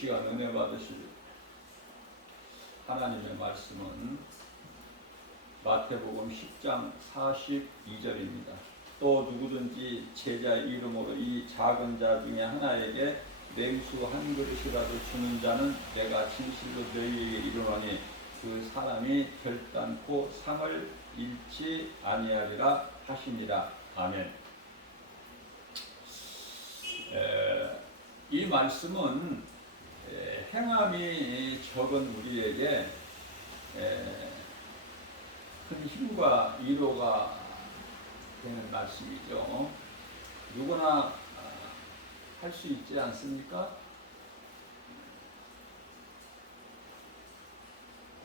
시간 은혜 받으실 하나님의 말씀은 마태복음 10장 42절입니다. 또 누구든지 제자의 이름으로 이 작은 자 중에 하나에게 냉수 한 그릇이라도 주는 자는 내가 진실로 너희에게 이르노니 그 사람이 결단코 상을 잃지 아니하리라 하시니라. 아멘. 이 말씀은 행함이 적은 우리에게 큰 힘과 위로가 되는 말씀이죠. 누구나 할 수 있지 않습니까?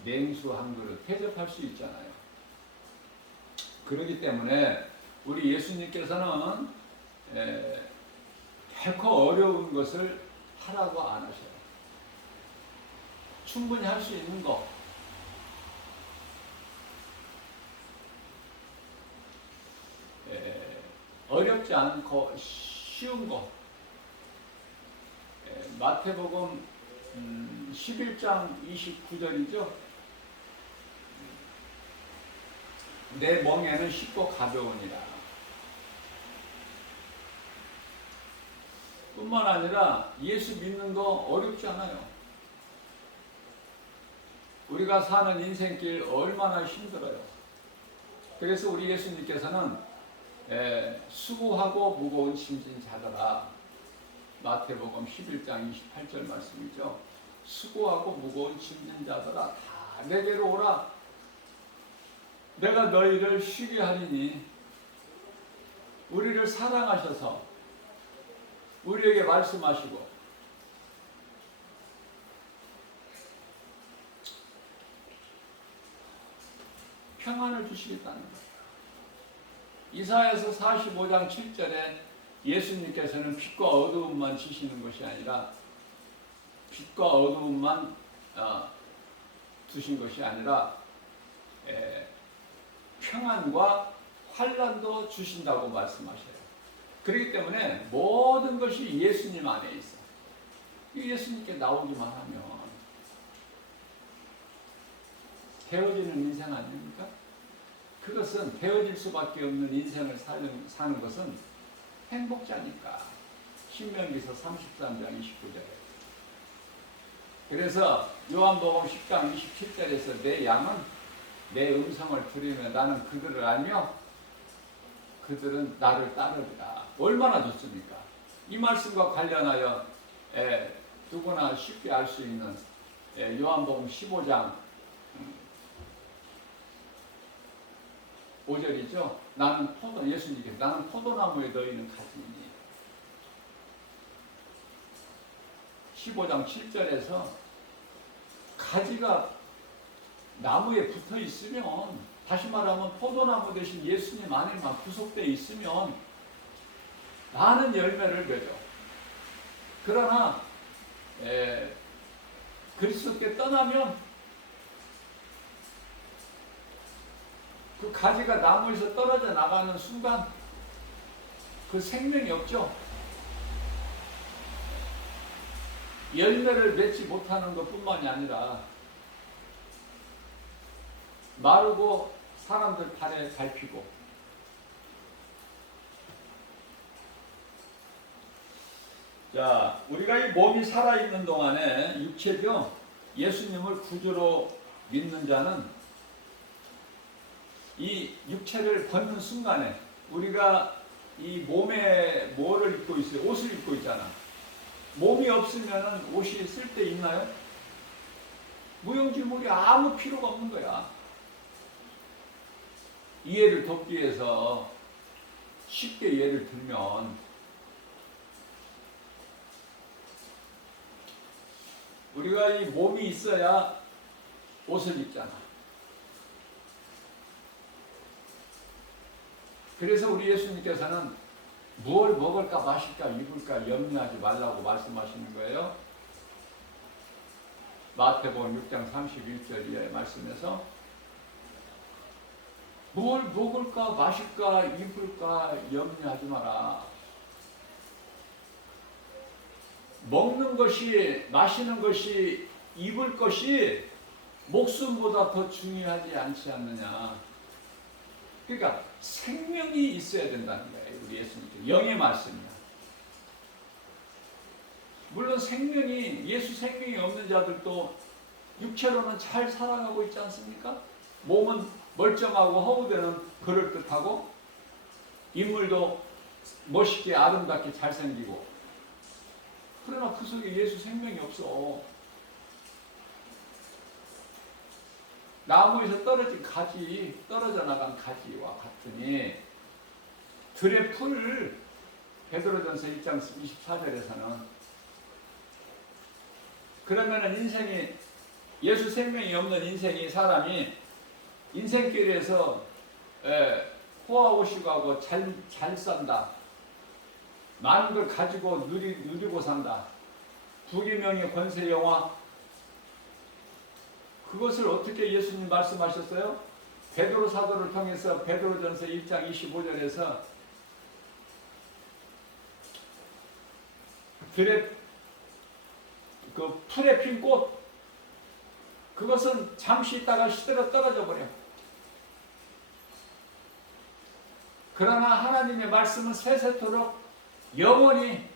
냉수 한 그릇 대접할 수 있잖아요. 그렇기 때문에 우리 예수님께서는 결코 어려운 것을 하라고 안 하셔요. 충분히 할 수 있는 거, 어렵지 않고 쉬운 거. 마태복음 11장 29절이죠. 내 멍에는 쉽고 가벼우니라. 뿐만 아니라 예수 믿는 거 어렵지 않아요. 우리가 사는 인생길 얼마나 힘들어요. 그래서 우리 예수님께서는 수고하고 무거운 짐진 자들아, 마태복음 11장 28절 말씀이죠. 수고하고 무거운 짐진 자들아 다 내게로 오라. 내가 너희를 쉬게 하리니. 우리를 사랑하셔서 우리에게 말씀하시고 평안을 주시겠다는 거예요. 이사야서 45장 7절에 예수님께서는 빛과 어두움만 지시는 것이 아니라 빛과 어두움만 두신 것이 아니라 평안과 환난도 주신다고 말씀하셔요. 그렇기 때문에 모든 것이 예수님 안에 있어. 예수님께 나오기만 하면 되어지는 인생 아닙니까? 그것은 되어질 수밖에 없는 인생을 사는 것은 행복자니까. 신명기서 33장 29절에. 그래서 요한복음 10장 27절에서 내 양은 내 음성을 들으며 나는 그들을 알며 그들은 나를 따르리라. 얼마나 좋습니까? 이 말씀과 관련하여 누구나 쉽게 알 수 있는 요한복음 15장 5절이죠. 예수님께서 나는 포도나무에 너희는 가지니. 15장 7절에서 가지가 나무에 붙어 있으면, 다시 말하면 포도나무 대신 예수님 안에만 구속되어 있으면 많은 열매를 맺어. 그러나 그리스도께 떠나면 그 가지가 나무에서 떨어져 나가는 순간 그 생명이 없죠. 열매를 맺지 못하는 것뿐만이 아니라 마르고 사람들 발에 밟히고. 자, 우리가 이 몸이 살아있는 동안에 육체죠. 예수님을 구주로 믿는 자는 이 육체를 벗는 순간에 우리가 이 몸에 뭐를 입고 있어요? 옷을 입고 있잖아. 몸이 없으면 옷이 쓸데 있나요? 무용지물이 아무 필요가 없는 거야. 이해를 돕기 위해서 쉽게 예를 들면, 우리가 이 몸이 있어야 옷을 입잖아. 그래서 우리 예수님께서는 무엇을 먹을까 마실까 입을까 염려하지 말라고 말씀하시는 거예요. 마태복음 6장 31절 이하의 말씀에서 뭘 먹을까 마실까 입을까 염려하지 마라. 먹는 것이, 마시는 것이, 입을 것이 목숨보다 더 중요하지 않지 않느냐. 그러니까 생명이 있어야 된다는 거예요. 우리 예수님께. 영의 말씀이야. 물론 생명이, 예수 생명이 없는 자들도 육체로는 잘 살아가고 있지 않습니까? 몸은 멀쩡하고 허우대는 그럴듯하고 인물도 멋있게 아름답게 잘생기고, 그러나 그 속에 예수 생명이 없어. 나무에서 떨어진 가지, 떨어져 나간 가지와 같으니 들의 풀을, 베드로전서 1장 24절에서는 그러면은 인생이, 예수 생명이 없는 인생이, 사람이 인생길에서 호화호식하고 잘 산다, 많은 걸 가지고 누리고 산다, 부귀명예 권세 영화, 그것을 어떻게 예수님 말씀하셨어요? 베드로 사도를 통해서 베드로전서 1장 25절에서 들의 그 풀에 핀 꽃, 그것은 잠시 있다가 시들어 떨어져 버려. 그러나 하나님의 말씀은 세세토록 영원히.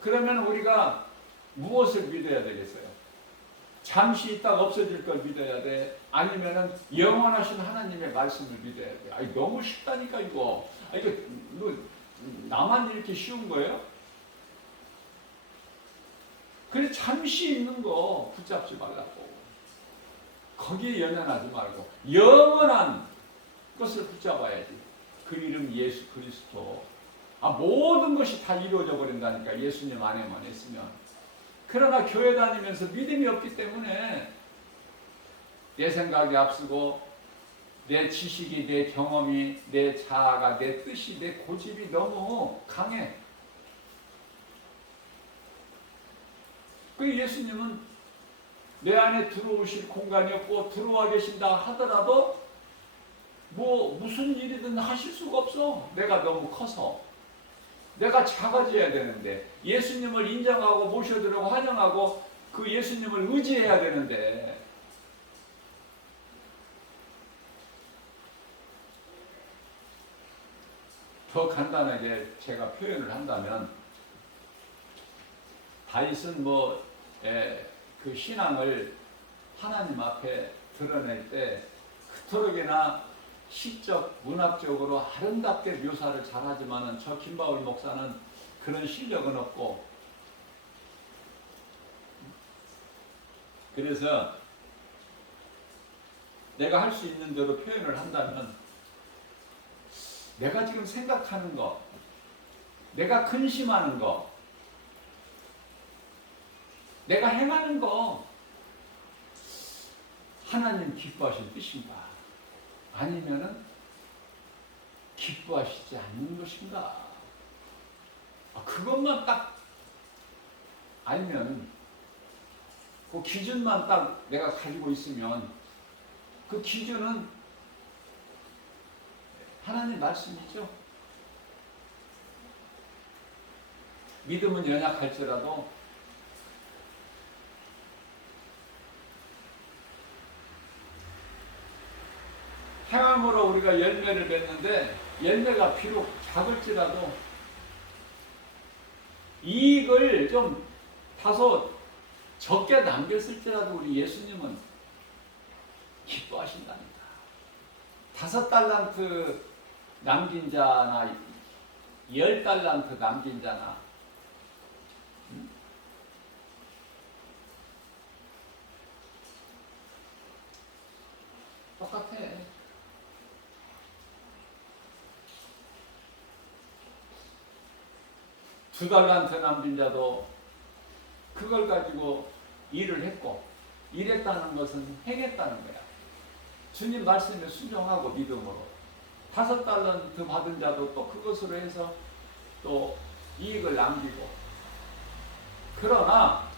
그러면 우리가 무엇을 믿어야 되겠어요? 잠시 있다가 없어질 걸 믿어야 돼? 아니면은 영원하신 하나님의 말씀을 믿어야 돼? 아니, 너무 쉽다니까 이거. 이거 나만 이렇게 쉬운 거예요? 그래, 잠시 있는 거 붙잡지 말라고. 거기에 연연하지 말고 영원한 것을 붙잡아야지. 그 이름 예수 그리스도. 모든 것이 다 이루어져 버린다니까, 예수님 안에만 있으면. 그러나 교회 다니면서 믿음이 없기 때문에 내 생각이 앞서고 내 지식이, 내 경험이, 내 자아가, 내 뜻이, 내 고집이 너무 강해. 그 예수님은 내 안에 들어오실 공간이 없고, 들어와 계신다 하더라도 무슨 일이든 하실 수가 없어. 내가 너무 커서. 내가 작아져야 되는데, 예수님을 인정하고 모셔드리고 환영하고 그 예수님을 의지해야 되는데, 더 간단하게 제가 표현을 한다면, 다윗은 그 신앙을 하나님 앞에 드러낼 때 그토록이나 시적, 문학적으로 아름답게 묘사를 잘하지만은, 저 김바울 목사는 그런 실력은 없고, 그래서 내가 할 수 있는 대로 표현을 한다면, 내가 지금 생각하는 거, 내가 근심하는 거, 내가 행하는 거 하나님 기뻐하실 뜻인가? 아니면은 기뻐하시지 않는 것인가? 그것만 딱 알면, 그 기준만 딱 내가 가지고 있으면, 그 기준은 하나님 말씀이죠. 믿음은 연약할지라도 행함으로 우리가 열매를 맺는데, 열매가 비록 작을지라도 이익을 좀 다소 적게 남겼을지라도 우리 예수님은 기뻐하신답니다. 5달란트 남긴 자나 10달란트 남긴 자나, 똑같아. 2달란트 남긴 자도 그걸 가지고 일을 했고, 일했다는 것은 행했다는 거야. 주님 말씀에 순종하고 믿음으로. 5달란트 받은 자도 또 그것으로 해서 또 이익을 남기고. 그러나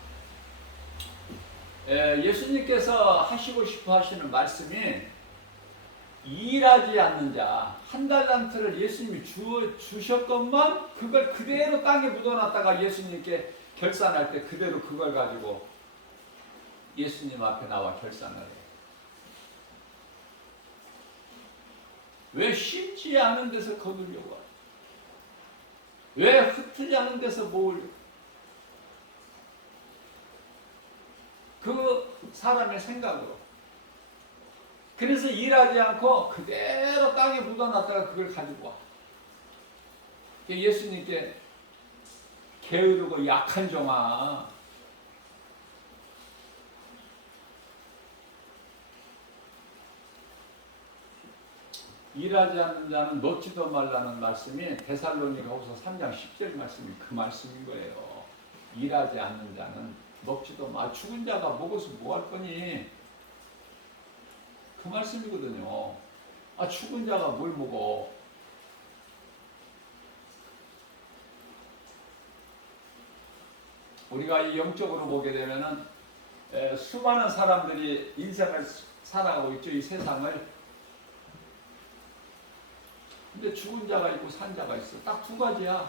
예수님께서 하시고 싶어 하시는 말씀이, 일하지 않는 자, 한 달란트를 예수님이 주셨건만 그걸 그대로 땅에 묻어놨다가 예수님께 결산할 때 그대로 그걸 가지고 예수님 앞에 나와 결산을 해요. 왜 심지 않은 데서 거두려고 하죠? 왜 흩트지 않은 데서 모으려고? 그 사람의 생각으로. 그래서 일하지 않고 그대로 땅에 묻어놨다가 그걸 가지고 와. 예수님께 게으르고 약한 종아, 일하지 않는 자는 놓지도 말라는 말씀이 데살로니가후서 3장 10절 말씀이 그 말씀인 거예요. 일하지 않는 자는 먹지도 마. 죽은 자가 먹어서 뭐 할 거니? 그 말씀이거든요. 죽은 자가 뭘 먹어? 우리가 이 영적으로 보게 되면은 수많은 사람들이 인생을 살아가고 있죠. 이 세상을. 근데 죽은 자가 있고 산 자가 있어. 딱 두 가지야.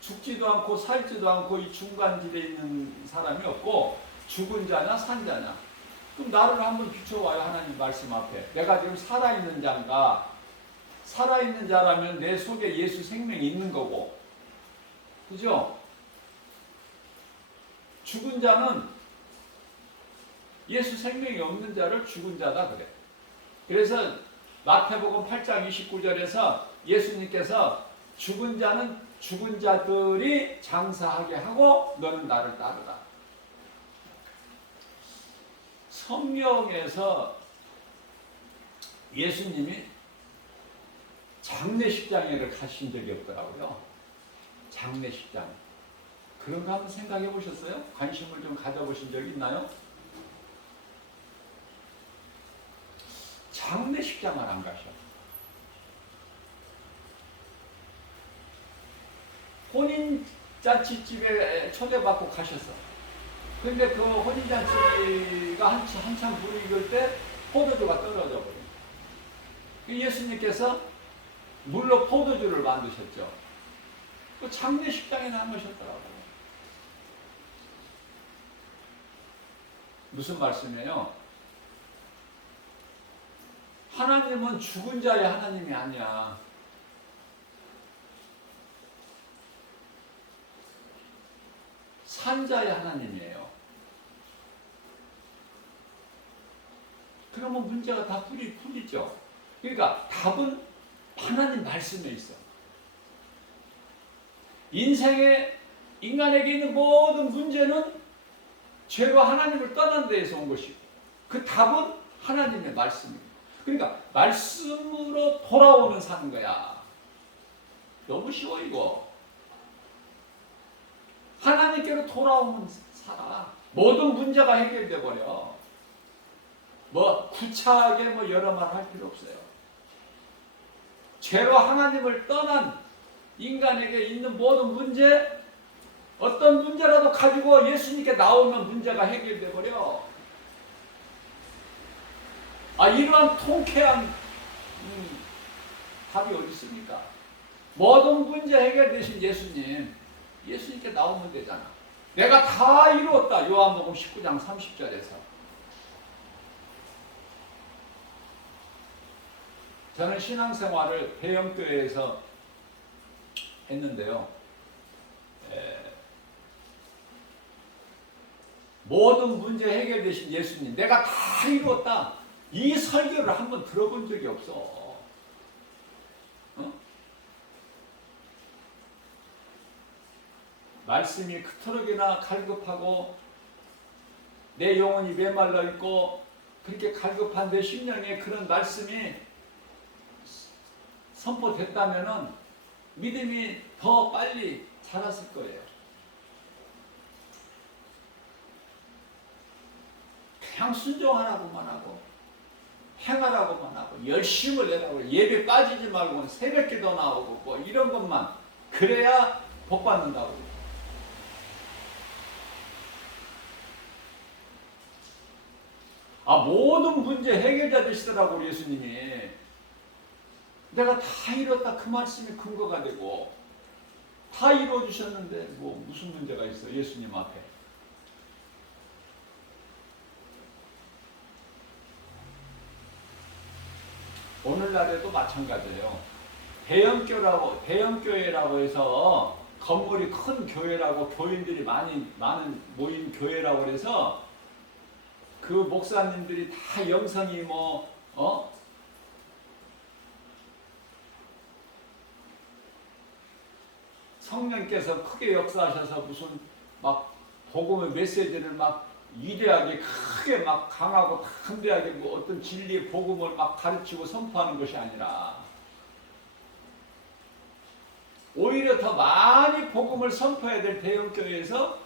죽지도 않고 살지도 않고 이 중간지대에 있는 사람이 없고 죽은 자냐 산 자냐. 그럼 나를 한번 비춰와요. 하나님 말씀 앞에. 내가 지금 살아있는 자인가? 살아있는 자라면 내 속에 예수 생명이 있는 거고. 그죠? 죽은 자는 예수 생명이 없는 자를 죽은 자다 그래. 그래서 마태복음 8장 29절에서 예수님께서 죽은 자는 죽은 자들이 장사하게 하고 너는 나를 따르라. 성경에서 예수님이 장례식장에 가신 적이 없더라고요. 장례식장. 그런 거 한번 생각해 보셨어요? 관심을 좀 가져보신 적이 있나요? 장례식장을 안 가셔. 혼인잔치집에 초대받고 가셨어. 근데 그 혼인잔치가 한참 불이 익을 때 포도주가 떨어져 버려요. 예수님께서 물로 포도주를 만드셨죠. 그 장례식장에 남으셨더라고요. 무슨 말씀이에요? 하나님은 죽은 자의 하나님이 아니야. 산 자의 하나님이에요. 그러면 문제가 다 풀리죠. 그러니까 답은 하나님 말씀에 있어. 인생에 인간에게 있는 모든 문제는 죄로 하나님을 떠난 데에서 온 것이고 그 답은 하나님의 말씀입니다. 그러니까 말씀으로 돌아오는 사는 거야. 너무 쉬워 이거. 하나님께로 돌아오면 살아. 모든 문제가 해결돼 버려. 뭐 구차하게 뭐 여러 말 할 필요 없어요. 죄로 하나님을 떠난 인간에게 있는 모든 문제, 어떤 문제라도 가지고 예수님께 나오면 문제가 해결돼 버려. 이러한 통쾌한 답이 어디 있습니까? 모든 문제 해결되신 예수님께 나오면 되잖아. 내가 다 이루었다. 요한복음 19장 30절에서. 저는 신앙생활을 배영교회에서 했는데요. 모든 문제 해결되신 예수님, 내가 다 이루었다. 이 설교를 한번 들어본 적이 없어. 어? 말씀이 그토록이나 갈급하고 내 영혼이 메말라 있고 그렇게 갈급한 내 심령에 그런 말씀이 선포됐다면은 믿음이 더 빨리 자랐을 거예요. 그냥 순종하라고만 하고 행하라고만 하고 열심을 내라고 예배 빠지지 말고 새벽기도 나오고 뭐 이런 것만 그래야 복 받는다고. 모든 문제 해결자 되시더라고 우리 예수님이. 내가 다 이뤘다 그 말씀이 근거가 되고 다 이루어주셨는데 뭐 무슨 문제가 있어 예수님 앞에. 오늘날에도 마찬가지예요. 대형교회라고 해서 건물이 큰 교회라고 교인들이 많은 모인 교회라고 해서 그 목사님들이 다 영성이 성령께서 크게 역사하셔서 무슨 막 복음의 메시지를 막 위대하게 크게 막 강하고 담대하게 뭐 어떤 진리의 복음을 막 가르치고 선포하는 것이 아니라 오히려 더 많이 복음을 선포해야 될 대형교회에서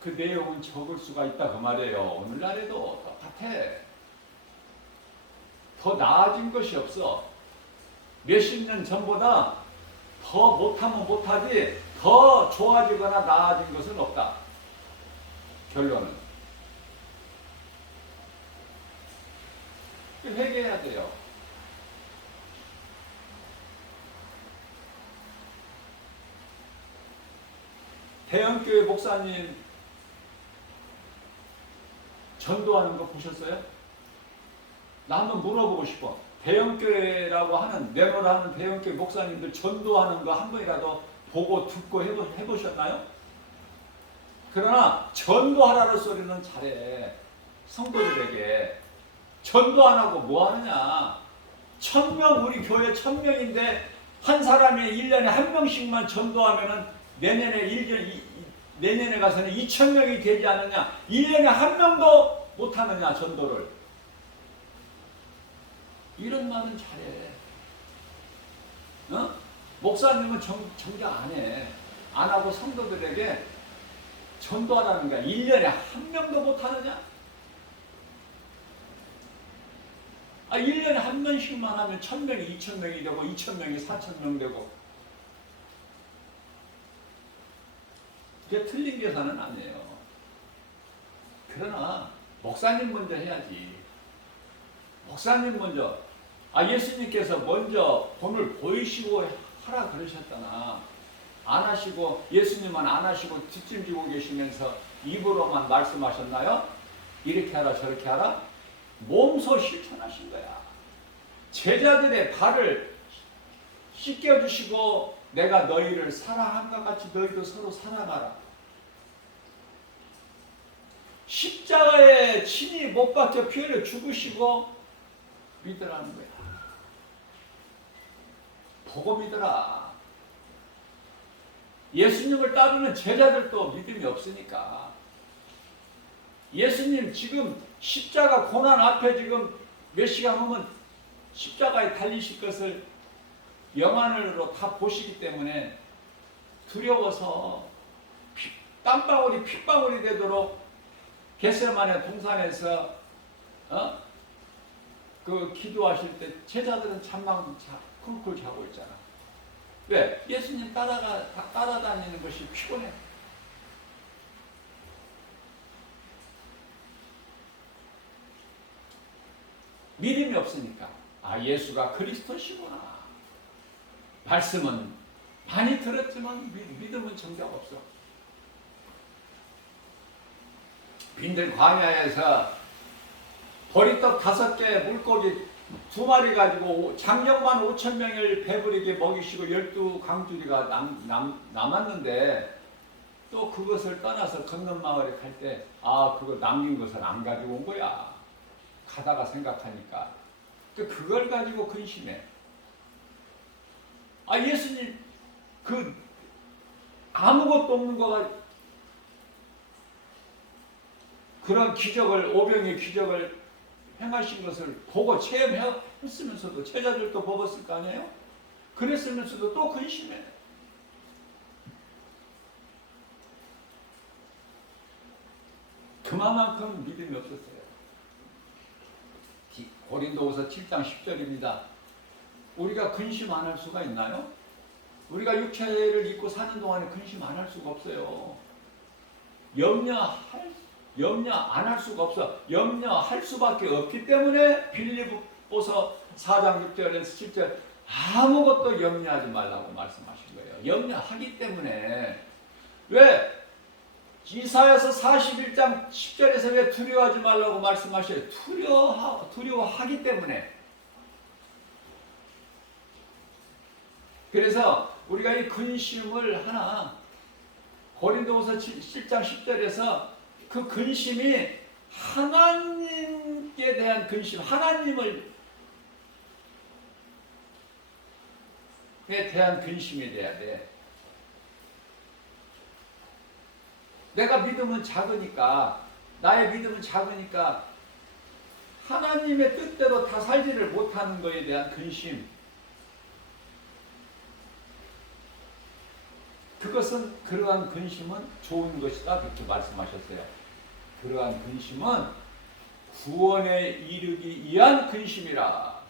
그 내용은 적을 수가 있다 그 말이에요. 오늘날에도 똑같아. 더 나아진 것이 없어. 몇십 년 전보다 더 못하면 못하지 더 좋아지거나 나아진 것은 없다. 결론은 회개해야 돼요. 대형교회 목사님 전도하는 거 보셨어요? 나 한번 물어보고 싶어. 대형교회라고 하는 내노라는 대형교회 목사님들 전도하는 거 한 번이라도 보고 듣고 해보셨나요? 그러나 전도하라는 소리는 잘해. 성도들에게 전도 안 하고 뭐 하느냐. 1000명 우리 교회 1000명인데 한 사람이 1년에 1명씩만 전도하면은 내년에 가서는 2000명이 되지 않느냐. 1년에 1명도 못하느냐 전도를. 이런 말은 잘해. 목사님은 정작 안 해. 안 하고 성도들에게 전도하라는 거야. 1년에 1명도 못하느냐? 1년에 1명씩만 하면 1000명이 2000명이 되고 2000명이 4000명 되고 그게 틀린 계산은 아니에요. 그러나 목사님 먼저 해야지. 목사님 먼저. 예수님께서 먼저 본을 보이시고 하라 그러셨잖아. 안 하시고 예수님은 안 하시고 뒷짐지고 계시면서 입으로만 말씀하셨나요? 이렇게 하라 저렇게 하라? 몸소 실천하신 거야. 제자들의 발을 씻겨주시고 내가 너희를 사랑한 것 같이 너희도 서로 사랑하라. 십자가에 친히 못 박혀 피 흘려 죽으시고 믿으라는 거야. 보고 믿으라. 예수님을 따르는 제자들도 믿음이 없으니까. 예수님 지금 십자가 고난 앞에 지금 몇 시간 후면 십자가에 달리실 것을 영안으로 다 보시기 때문에 두려워서 땀방울이 핏방울이 되도록 겟세마네 동산에서 그 기도하실 때 제자들은 잠만 쿨쿨 자고 있잖아. 왜? 예수님 따라다니는 것이 피곤해. 믿음이 없으니까. 예수가 그리스도시구나. 말씀은 많이 들었지만 믿음은 정작 없어. 빈들 광야에서 보리떡 5개 물고기 2마리 가지고 장정만 5000명을 배부르게 먹이시고 12강주리가 남았는데 또 그것을 떠나서 건넌 마을에 갈 때 그거 남긴 것을 안 가지고 온 거야. 가다가 생각하니까 그걸 가지고 근심해. 예수님 그 아무것도 없는 거가 그런 기적을 오병의 기적을 행하신 것을 보고 체험했으면서도 제자들도 먹었을 거 아니에요? 그랬으면서도 또 근심해. 그만큼 믿음이 없었어요. 고린도후서 7장 10절입니다. 우리가 근심 안 할 수가 있나요? 우리가 육체를 입고 사는 동안에 근심 안 할 수가 없어요. 염려 안 할 수가 없어. 염려할 수밖에 없기 때문에 빌립보 빌립보서 4장 6절에서 7절 아무것도 염려하지 말라고 말씀하신 거예요. 염려하기 때문에. 왜? 이사야서 41장 10절에서 왜 두려워하지 말라고 말씀하셔요? 두려워하기 때문에. 그래서 우리가 이 근심을 하나, 고린도후서 7장 10절에서 그 근심이 하나님께 대한 근심, 하나님을 대한 근심이 돼야 돼. 내가 믿음은 작으니까, 나의 믿음은 작으니까 하나님의 뜻대로 다 살지를 못하는 것에 대한 근심. 그것은, 그러한 근심은 좋은 것이다, 그렇게 말씀하셨어요. 그러한 근심은 구원에 이르기 위한 근심이라.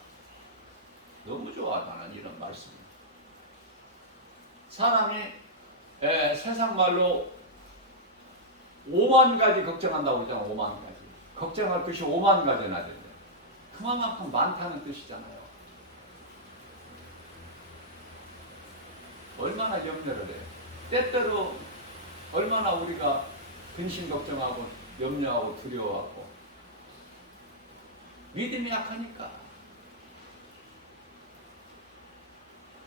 너무 좋아, 나는 이런 말씀. 사람이 세상 말로 5만 가지 걱정한다고 그러잖아. 5만 가지. 걱정할 것이 5만 가지나 된대. 그만큼 많다는 뜻이잖아요. 얼마나 염려를 해요. 때때로 얼마나 우리가 근심 걱정하고 염려하고 두려워하고 믿음이 약하니까.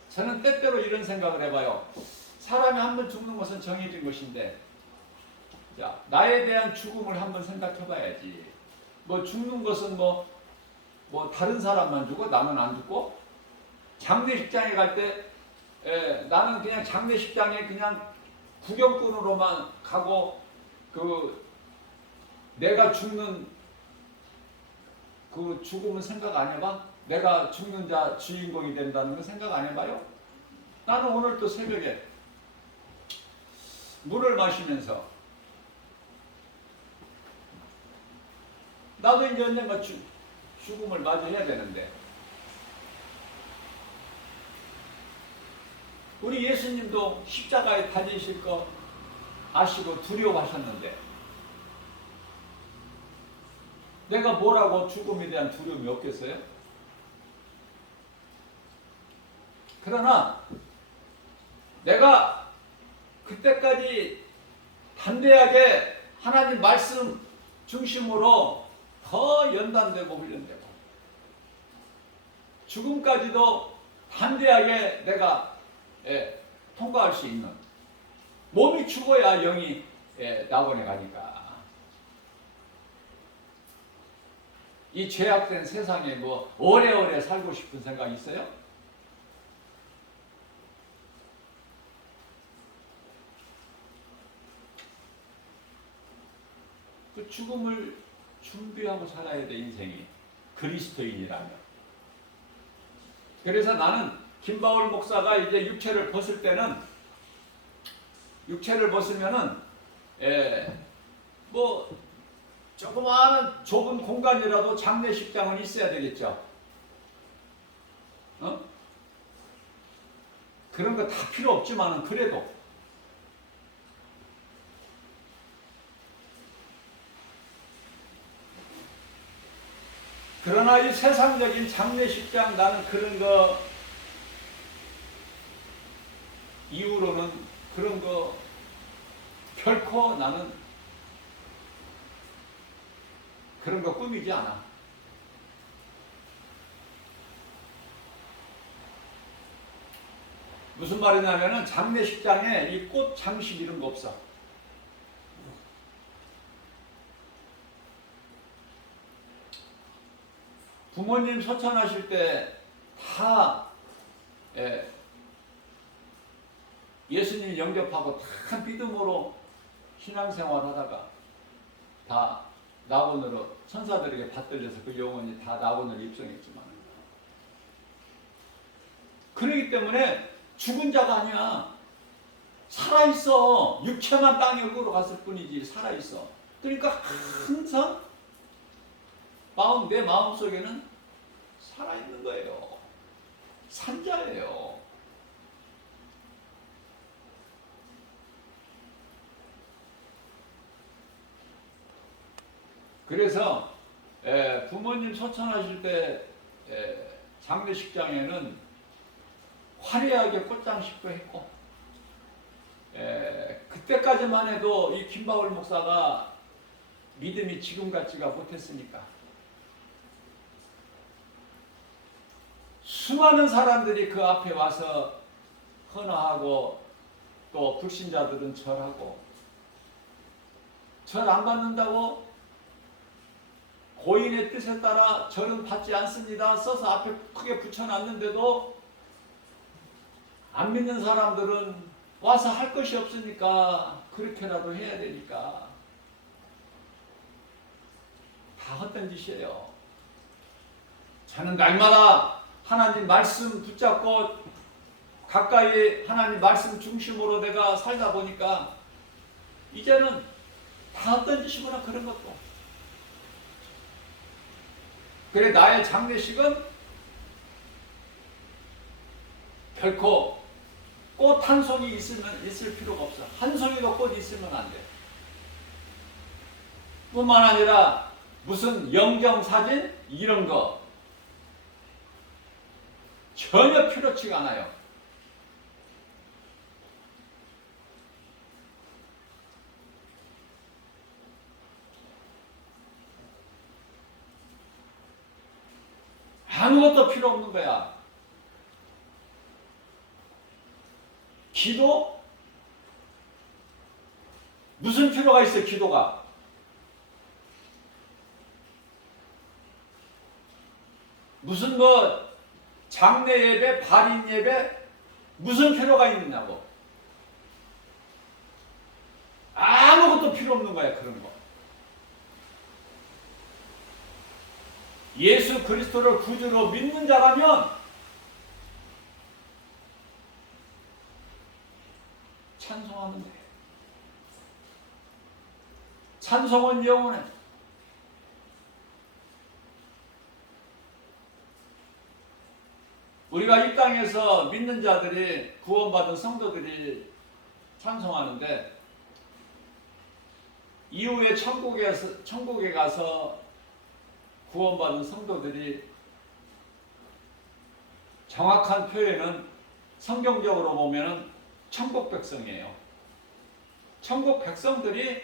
저는 때때로 이런 생각을 해봐요. 사람이 한 번 죽는 것은 정해진 것인데, 자, 나에 대한 죽음을 한번 생각해봐야지. 뭐 죽는 것은 뭐 다른 사람만 죽어? 나는 안 죽고? 장례식장에 갈 때 나는 그냥 장례식장에 그냥 구경꾼으로만 가고, 내가 죽는 그 죽음은 생각 안 해봐? 내가 죽는 자 주인공이 된다는 거 생각 안 해봐요? 나는 오늘 또 새벽에 물을 마시면서 나도 이제 언젠가 죽음을 맞이해야 되는데, 우리 예수님도 십자가에 달리실 거 아시고 두려워하셨는데, 내가 뭐라고 죽음에 대한 두려움이 없겠어요? 그러나 내가 그때까지 담대하게 하나님 말씀 중심으로 더 연단되고 훈련되고, 죽음까지도 담대하게 내가 통과할 수 있는, 몸이 죽어야 영이 낙원에 가니까. 이 죄악된 세상에 뭐 오래오래 살고 싶은 생각 있어요? 그 죽음을 준비하고 살아야 돼, 인생이. 그리스도인이라면. 그래서 나는 김바울 목사가 이제 육체를 벗을 때는, 육체를 벗으면은 뭐 조그마한 좁은 공간이라도 장례식장은 있어야 되겠죠. 그런 거 다 필요 없지만은 그래도 그러나 이 세상적인 장례식장, 나는 그런 거 이후로는 그런 거 결코 나는 그런 거 꾸미지 않아. 무슨 말이냐면은 장례식장에 이 꽃 장식 이런 거 없어. 부모님 소천하실 때 다 예수님 영접하고 다 믿음으로 신앙생활 하다가 다 낙원으로, 천사들에게 받들려서 그 영혼이 다 낙원으로 입성했지만, 그러기 때문에 죽은 자가 아니야. 살아있어. 육체만 땅에 흙으로 갔을 뿐이지 살아있어. 그러니까 항상 내 마음 속에는 살아있는 거예요. 산자예요. 그래서 부모님 소천하실 때 장례식장에는 화려하게 꽃장 싣고 했고, 그때까지만 해도 이 김바울 목사가 믿음이 지금 같지가 못했으니까 수많은 사람들이 그 앞에 와서 헌화하고, 또 불신자들은 절하고, 절 안 받는다고 고인의 뜻에 따라 절은 받지 않습니다 써서 앞에 크게 붙여놨는데도 안 믿는 사람들은 와서 할 것이 없으니까 그렇게라도 해야 되니까 다 헛된 짓이에요. 저는 날마다 하나님 말씀 붙잡고 가까이 하나님 말씀 중심으로 내가 살다 보니까 이제는 다 헛된 짓이구나, 그런 것도. 그래, 나의 장례식은 결코 꽃 한 송이 있을 필요가 없어. 한 송이도 꽃 있으면 안 돼. 뿐만 아니라 무슨 영정사진 이런 거 전혀 필요치가 않아요. 아무것도 필요 없는 거야. 기도? 무슨 필요가 있어요, 기도가? 무슨 장례 예배, 발인 예배, 무슨 필요가 있느냐고. 아무것도 필요 없는 거야, 그런 거. 예수 그리스도를 구주로 믿는 자라면 찬송하면 돼. 찬송은 영원해. 우리가 이 땅에서 믿는 자들이, 구원받은 성도들이 찬송하는데, 이후에 천국에 가서 구원받은 성도들이, 정확한 표현은 성경적으로 보면은 천국 백성이에요. 천국 백성들이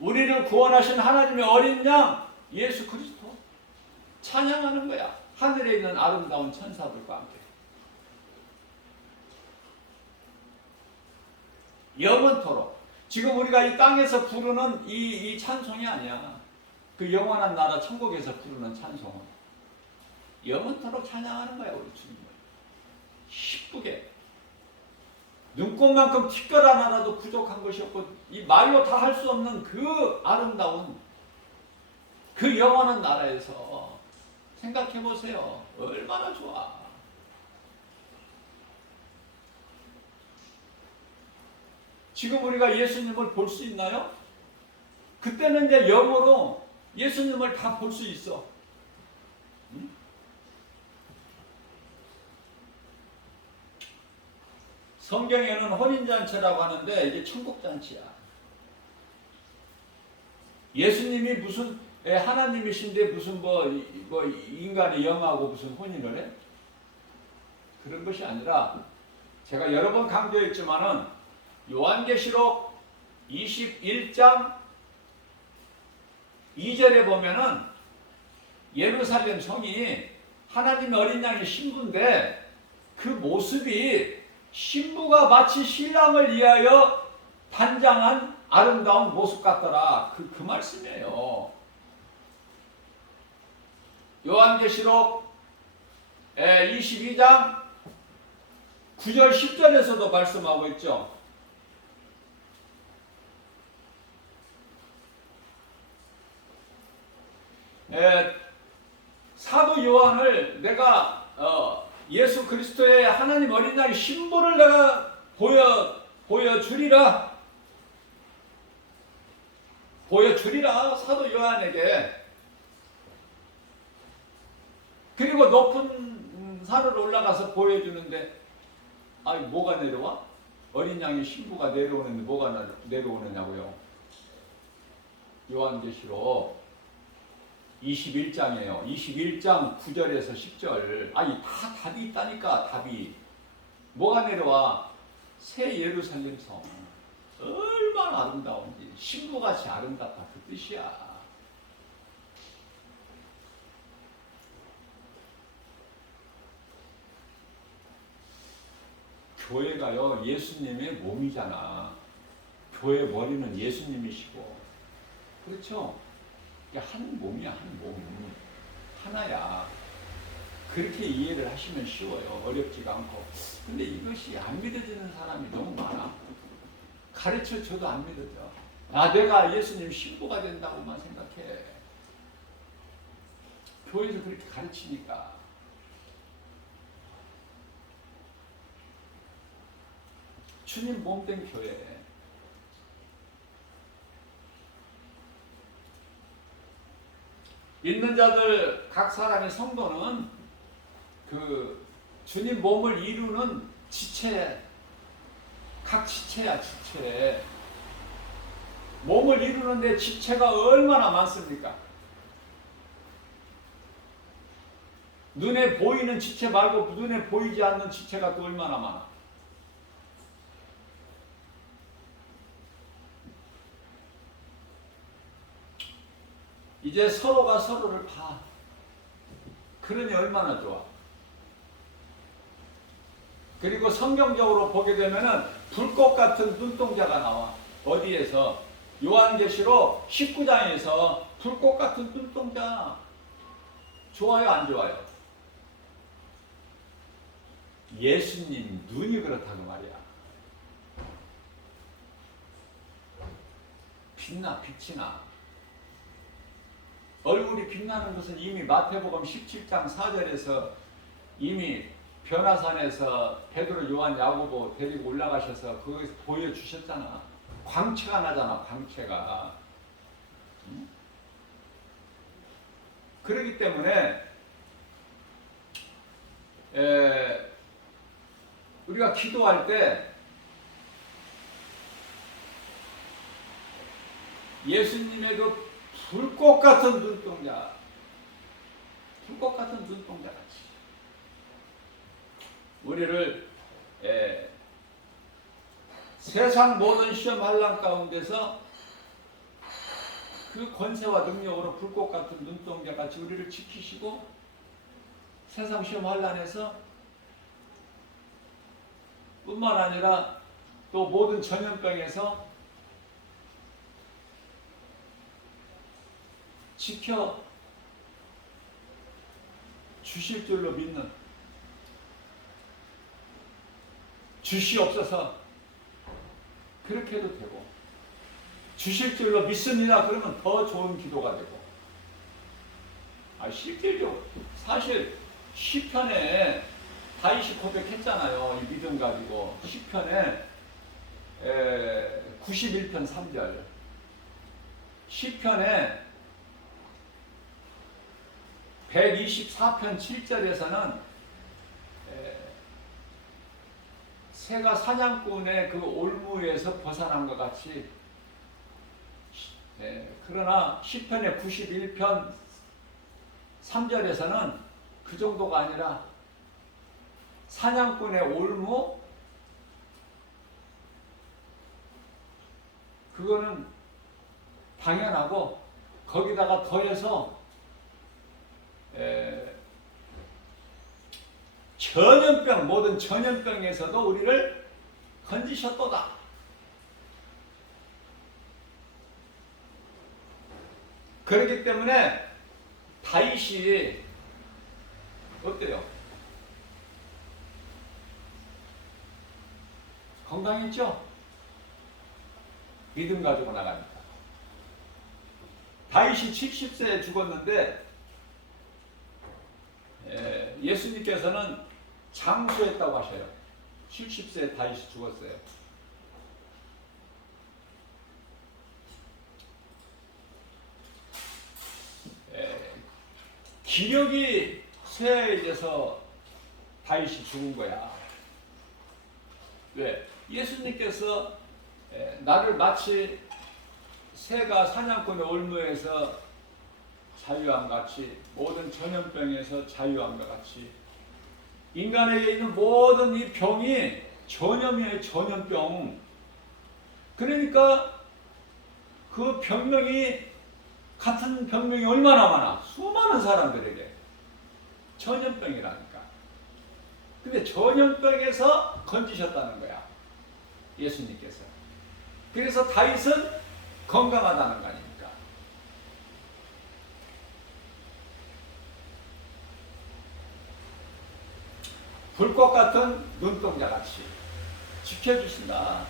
우리를 구원하신 하나님의 어린 양 예수 그리스도 찬양하는 거야. 하늘에 있는 아름다운 천사들과 함께. 영원토록. 지금 우리가 이 땅에서 부르는 이 찬송이 아니야. 그 영원한 나라 천국에서 부르는 찬송은 영원토록 찬양하는 거야, 우리 주님을. 기쁘게. 눈꽃만큼 티끌 하나라도 부족한 것이 없고, 이 말로 다 할 수 없는 그 아름다운 그 영원한 나라에서 생각해 보세요. 얼마나 좋아. 지금 우리가 예수님을 볼 수 있나요? 그때는 이제 영으로 예수님을 다 볼 수 있어. 응? 성경에는 혼인잔치라고 하는데 이게 천국잔치야. 예수님이 무슨 하나님이신데 무슨 인간의 영하고 무슨 혼인을 해? 그런 것이 아니라, 제가 여러 번 강조했지만은 요한계시록 21장 2절에 보면은 예루살렘 성이 하나님의 어린 양의 신부인데, 그 모습이 신부가 마치 신랑을 위하여 단장한 아름다운 모습 같더라. 그 말씀이에요. 요한계시록 22장 9절 10절에서도 말씀하고 있죠. 사도 요한을 내가 예수 그리스도의 하나님 어린 양의 신부를 내가 보여주리라 사도 요한에게. 그리고 높은 산으로 올라가서 보여주는데, 아니 뭐가 내려와? 어린 양의 신부가 내려오는데 뭐가 내려오느냐고요. 요한계시록 21장이에요. 21장 9절에서 10절. 아니 다 답이 있다니까. 답이 뭐가 내려와? 새 예루살렘 성 얼마나 아름다운지, 신부같이 아름답다 그 뜻이야. 교회가요 예수님의 몸이잖아. 교회 머리는 예수님이시고, 그렇죠? 이게 한 몸이야. 한 몸 하나야. 그렇게 이해를 하시면 쉬워요. 어렵지가 않고. 근데 이것이 안 믿어지는 사람이 너무 많아. 가르쳐줘도 안 믿어져. 아, 내가 예수님 신부가 된다고만 생각해. 교회에서 그렇게 가르치니까. 주님 몸된 교회. 있는 자들 각 사람의 성도는 그 주님 몸을 이루는 지체, 각 지체야. 지체. 몸을 이루는데 지체가 얼마나 많습니까? 눈에 보이는 지체 말고 눈에 보이지 않는 지체가 또 얼마나 많아. 이제 서로가 서로를 봐. 그러니 얼마나 좋아. 그리고 성경적으로 보게 되면은 불꽃 같은 눈동자가 나와. 어디에서? 요한계시록 19장에서 불꽃 같은 눈동자. 좋아요, 안 좋아요? 예수님 눈이 그렇다고 말이야. 빛나, 빛이 나. 얼굴이 빛나는 것은 이미 마태복음 17장 4절에서 이미 변화산에서 베드로, 요한, 야고보 데리고 올라가셔서 거기서 보여주셨잖아. 광채가 나잖아. 광채가. 응? 그렇기 때문에 우리가 기도할 때 예수님의 그 불꽃 같은 눈동자, 불꽃 같은 눈동자 같이 우리를 세상 모든 시험 환난 가운데서 그 권세와 능력으로 불꽃 같은 눈동자 같이 우리를 지키시고, 세상 시험 환난에서 뿐만 아니라 또 모든 전염병에서 지켜 주실 줄로 믿는, 주시옵소서 그렇게 해도 되고, 주실 줄로 믿습니다 그러면 더 좋은 기도가 되고. 실질적으로 사실 시편에 다윗이 고백했잖아요. 이 믿음 가지고. 시편에 91편 3절, 시편에 124편 7절에서는 새가 사냥꾼의 그 올무에서 벗어난 것 같이, 그러나 시편의 91편 3절에서는 그 정도가 아니라 사냥꾼의 올무, 그거는 당연하고 거기다가 더해서 전염병, 모든 전염병에서도 우리를 건지셨도다. 그렇기 때문에 다윗이 어때요? 건강했죠? 믿음 가지고 나가니까. 다윗이 70세에 죽었는데 예수님께서는 장수했다고 하셔요. 70세에 다윗이 죽었어요. 기력이 쇠해져서 다윗이 죽은 거야. 왜? 예수님께서 나를 마치 새가 사냥꾼의 올무에서 자유함 같이, 모든 전염병에서 자유함과 같이 인간에게 있는 모든 이 병이 전염이에요. 전염병. 그러니까 그 병명이, 같은 병명이 얼마나 많아. 수많은 사람들에게 전염병이라니까. 근데 전염병에서 건지셨다는 거야, 예수님께서. 그래서 다윗은 건강하다는 거 아닙니까? 불꽃 같은 눈동자 같이 지켜주신다.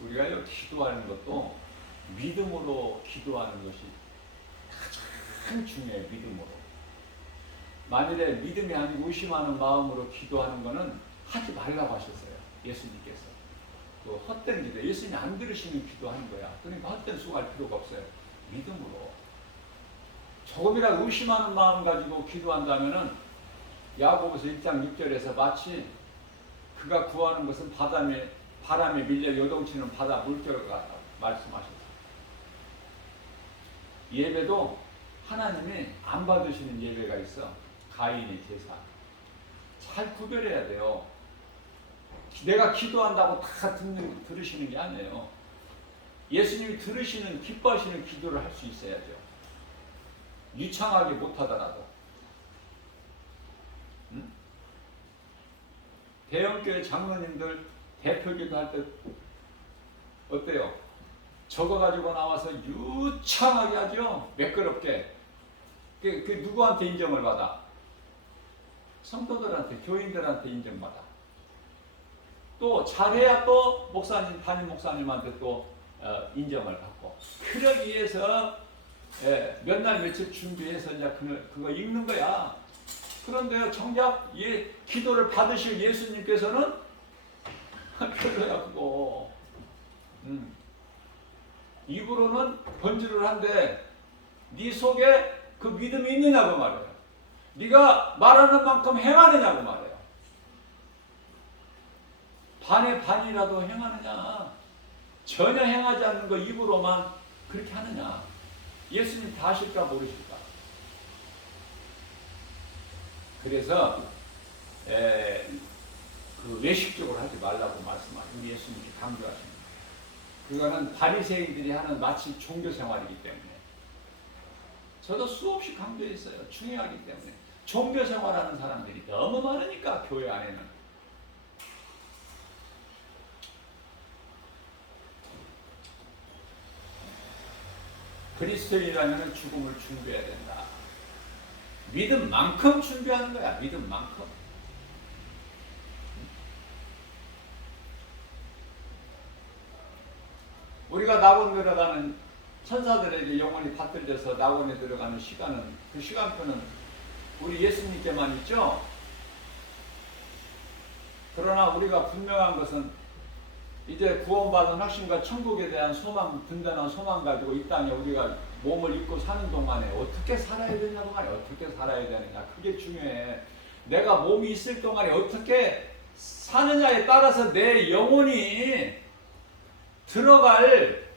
우리가 기도하는 것도 믿음으로 기도하는 것이 가장 중요해요. 믿음으로. 만일에 믿음이 아니고 의심하는 마음으로 기도하는 것은 하지 말라고 하셨어요, 예수님께서. 또 헛된 기도, 예수님이 안 들으시는 기도하는 거야. 그러니까 헛된 수고할 필요가 없어요. 믿음으로. 조금이라도 의심하는 마음 가지고 기도한다면은 야고보서 1장 6절에서 마치 그가 구하는 것은 바람에 밀려 요동치는 바다 물결 같다고 말씀하셨어요. 예배도 하나님이 안 받으시는 예배가 있어. 가인의 제사. 잘 구별해야 돼요. 내가 기도한다고 다 들으시는 게 아니에요. 예수님이 들으시는, 기뻐하시는 기도를 할 수 있어야죠. 유창하게 못하더라도. 응? 대형교회 장로님들 대표기도 할 때 어때요? 적어가지고 나와서 유창하게 하죠. 매끄럽게. 그 누구한테 인정을 받아? 성도들한테, 교인들한테 인정받아. 또 잘해야 또 목사님, 담임 목사님한테 또 인정을 받고. 그러기 위해서 몇 날 며칠 준비해서 이제 그거 읽는 거야. 그런데 정작 기도를 받으실 예수님께서는 별로야 그거. 입으로는 번지를 한데 네 속에 그 믿음이 있느냐고 말이에요. 네가 말하는 만큼 행하느냐고 말이에요. 반의 반이라도 행하느냐, 전혀 행하지 않는 거 입으로만 그렇게 하느냐. 예수님 다 아실까 모르실까. 그래서 그 외식적으로 하지 말라고 말씀하시고 예수님이 강조하십니다. 그거는 바리새인들이 하는 마치 종교 생활이기 때문에. 저도 수없이 강조했어요. 중요하기 때문에. 종교 생활하는 사람들이 너무 많으니까 교회 안에는. 그리스도인이라면 죽음을 준비해야 된다. 믿음만큼 준비하는 거야. 믿음만큼. 우리가 낙원 들어가는 천사들에게 영혼이 받들려서 낙원에 들어가는 시간은, 그 시간표는 우리 예수님께만 있죠. 그러나 우리가 분명한 것은 이제 구원받은 확신과 천국에 대한 소망, 든든한 소망 가지고 이 땅에 우리가 몸을 입고 사는 동안에 어떻게 살아야 되냐고 말이야. 어떻게 살아야 되느냐. 그게 중요해. 내가 몸이 있을 동안에 어떻게 사느냐에 따라서 내 영혼이 들어갈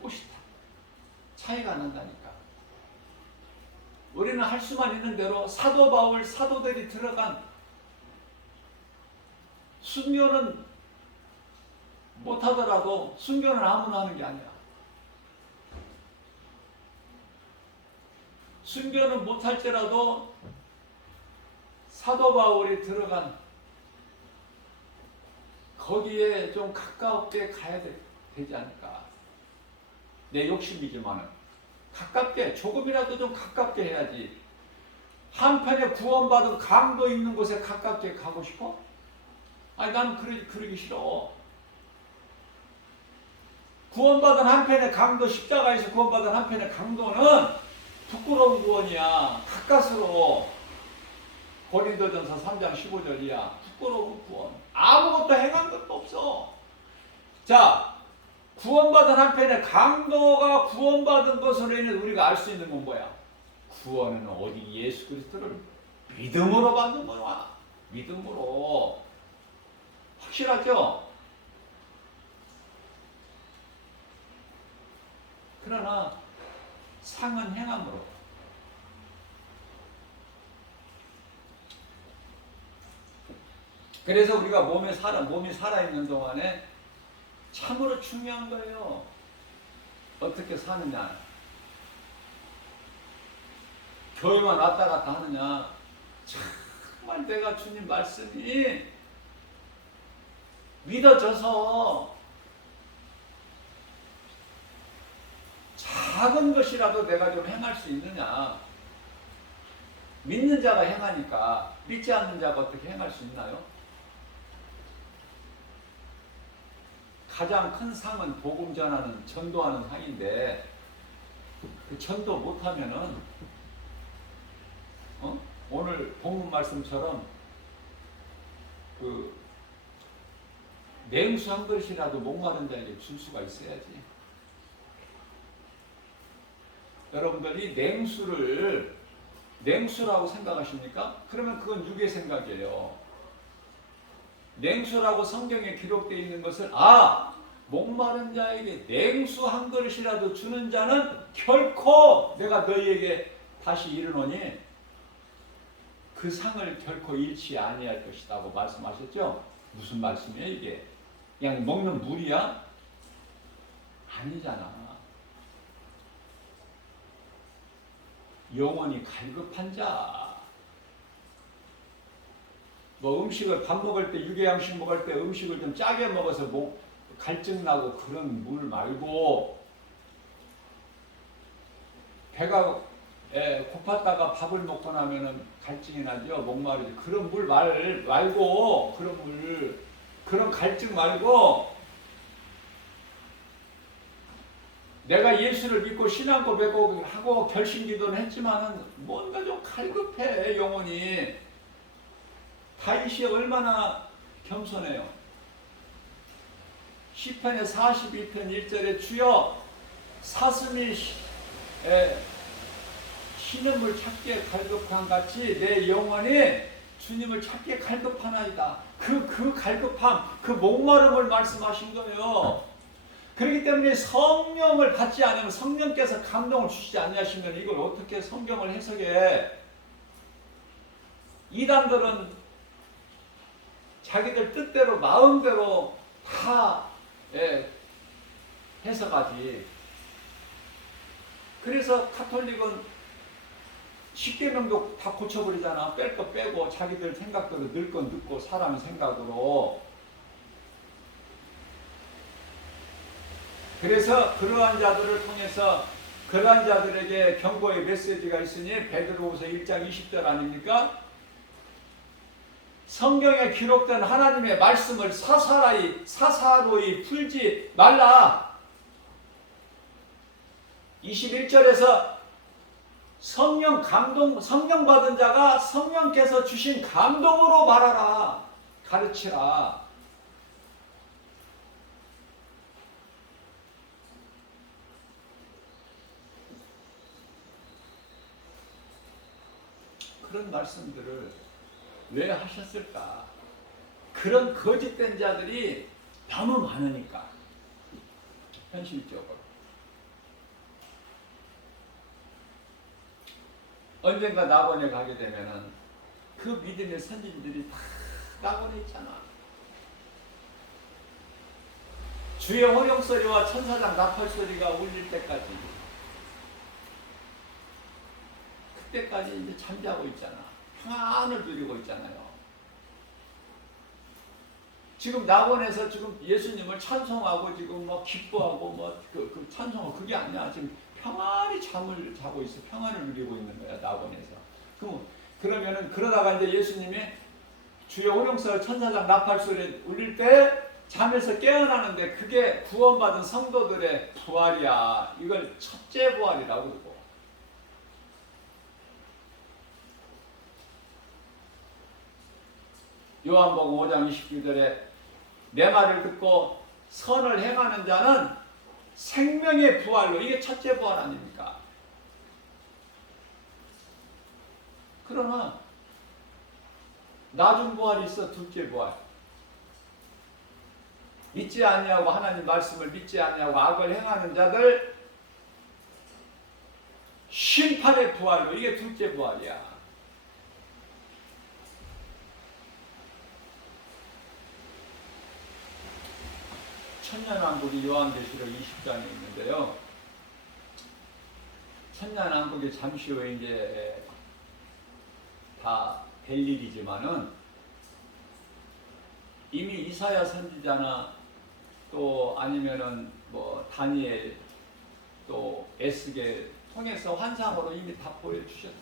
곳이 차이가 난다니까. 우리는 할 수만 있는 대로 사도 바울, 사도들이 들어간 순교는 못하더라도, 순교는 아무나 하는 게 아니야. 순교는 못할지라도 사도 바울이 들어간 거기에 좀 가깝게 가야 되지 않을까. 내 욕심이지만은 가깝게, 조금이라도 좀 가깝게 해야지. 한편에 구원받은 강도 있는 곳에 가깝게 가고 싶어? 아니, 나는 그러기 싫어. 구원받은 한편의 강도, 십자가에서 구원받은 한편의 강도는 부끄러운 구원이야. 가까스로. 고린도전서 3장 15절이야. 부끄러운 구원. 아무것도 행한 것도 없어. 자, 구원받은 한편의 강도가 구원받은 것으로 인해 우리가 알 수 있는 건 뭐야? 구원은 오직 예수 그리스도를 믿음으로 받는 거야. 믿음으로. 확실하죠? 그러나 상은 행함으로. 그래서 우리가 몸이 살아있는 동안에 참으로 중요한 거예요. 어떻게 사느냐. 교회만 왔다 갔다 하느냐. 정말 내가 주님 말씀이 믿어져서 작은 것이라도 내가 좀 행할 수 있느냐. 믿는 자가 행하니까 믿지 않는 자가 어떻게 행할 수 있나요? 가장 큰 상은 복음 전하는, 전도하는 상인데 그 전도 못하면은 오늘 본문 말씀처럼 그 냉수 한 그릇이라도 목마른 자에게 줄 수가 있어야지. 여러분들이 냉수라고 생각하십니까? 그러면 그건 육의 생각이에요. 냉수라고 성경에 기록되어 있는 것을 목마른 자에게 냉수 한 그릇이라도 주는 자는 결코 내가 너희에게 다시 이르노니 그 상을 결코 잃지 아니할 것이라고 말씀하셨죠? 무슨 말씀이에요 이게? 그냥 먹는 물이야? 아니잖아. 영원히 갈급한 자. 뭐 음식을 밥 먹을 때 유괴양식 먹을 때 음식을 좀 짜게 먹어서 갈증 나고 그런 물 말고 배가 고팠다가 밥을 먹고 나면은 갈증이 나죠. 목마르지. 그런 물 말고 그런 갈증 말고 내가 예수를 믿고 신앙 고백하고 결심기도는 했지만은 뭔가 좀 갈급해 영혼이. 다윗이 얼마나 겸손해요. 시편의 42편 1절에 주여 사슴이 신음을 찾기에 갈급한 같이 내 영혼이 주님을 찾기에 갈급하나이다. 그 갈급함, 그 목마름을 말씀하신 거예요. 그렇기 때문에 성령을 받지 않으면 성령께서 감동을 주시지 않으시면 이걸 어떻게 성경을 해석해? 이단들은 자기들 뜻대로 마음대로 다 해석하지. 그래서 카톨릭은 십계명도 다 고쳐버리잖아. 뺄 거 빼고 자기들 생각대로 넣을 건 넣고 사람 생각으로. 그래서 그러한 자들을 통해서 그러한 자들에게 경고의 메시지가 있으니 베드로후서 1장 20절 아닙니까? 성경에 기록된 하나님의 말씀을 사사로이 풀지 말라. 21절에서 성령 받은 자가 성령께서 주신 감동으로 말하라. 가르치라. 그런 말씀들을 왜 하셨을까? 그런 거짓된 자들이 너무 많으니까. 현실적으로. 언젠가 낙원에 가게 되면은 그 믿음의 선진들이 다 낙원에 있잖아. 주의 호령소리와 천사장 나팔소리가 울릴 때까지. 그때까지 이제 잠자고 있잖아. 평안을 누리고 있잖아요. 지금 낙원에서 지금 예수님을 찬송하고 지금 뭐 기뻐하고 그 찬송하고 그게 아니야. 지금 평안히 잠을 자고 있어. 평안을 누리고 있는 거야 낙원에서. 그러면은 그러다가 이제 예수님이 주의 호령소리 천사장 나팔소리 울릴 때 잠에서 깨어나는데 그게 구원받은 성도들의 부활이야. 이걸 첫째 부활이라고 그러고. 요한복음 5장 29절에 내 말을 듣고 선을 행하는 자는 생명의 부활로, 이게 첫째 부활 아닙니까? 그러나 나중 부활이 있어. 둘째 부활. 믿지 아니하고 하나님 말씀을 믿지 아니하고 악을 행하는 자들 심판의 부활로, 이게 둘째 부활이야. 천년왕국이 요한계시록 20장에 있는데요. 천년왕국이 잠시 후에 이제 다 될 일이지만은 이미 이사야 선지자나 또 아니면은 뭐 다니엘 또 에스겔 통해서 환상으로 이미 다 보여주셨어.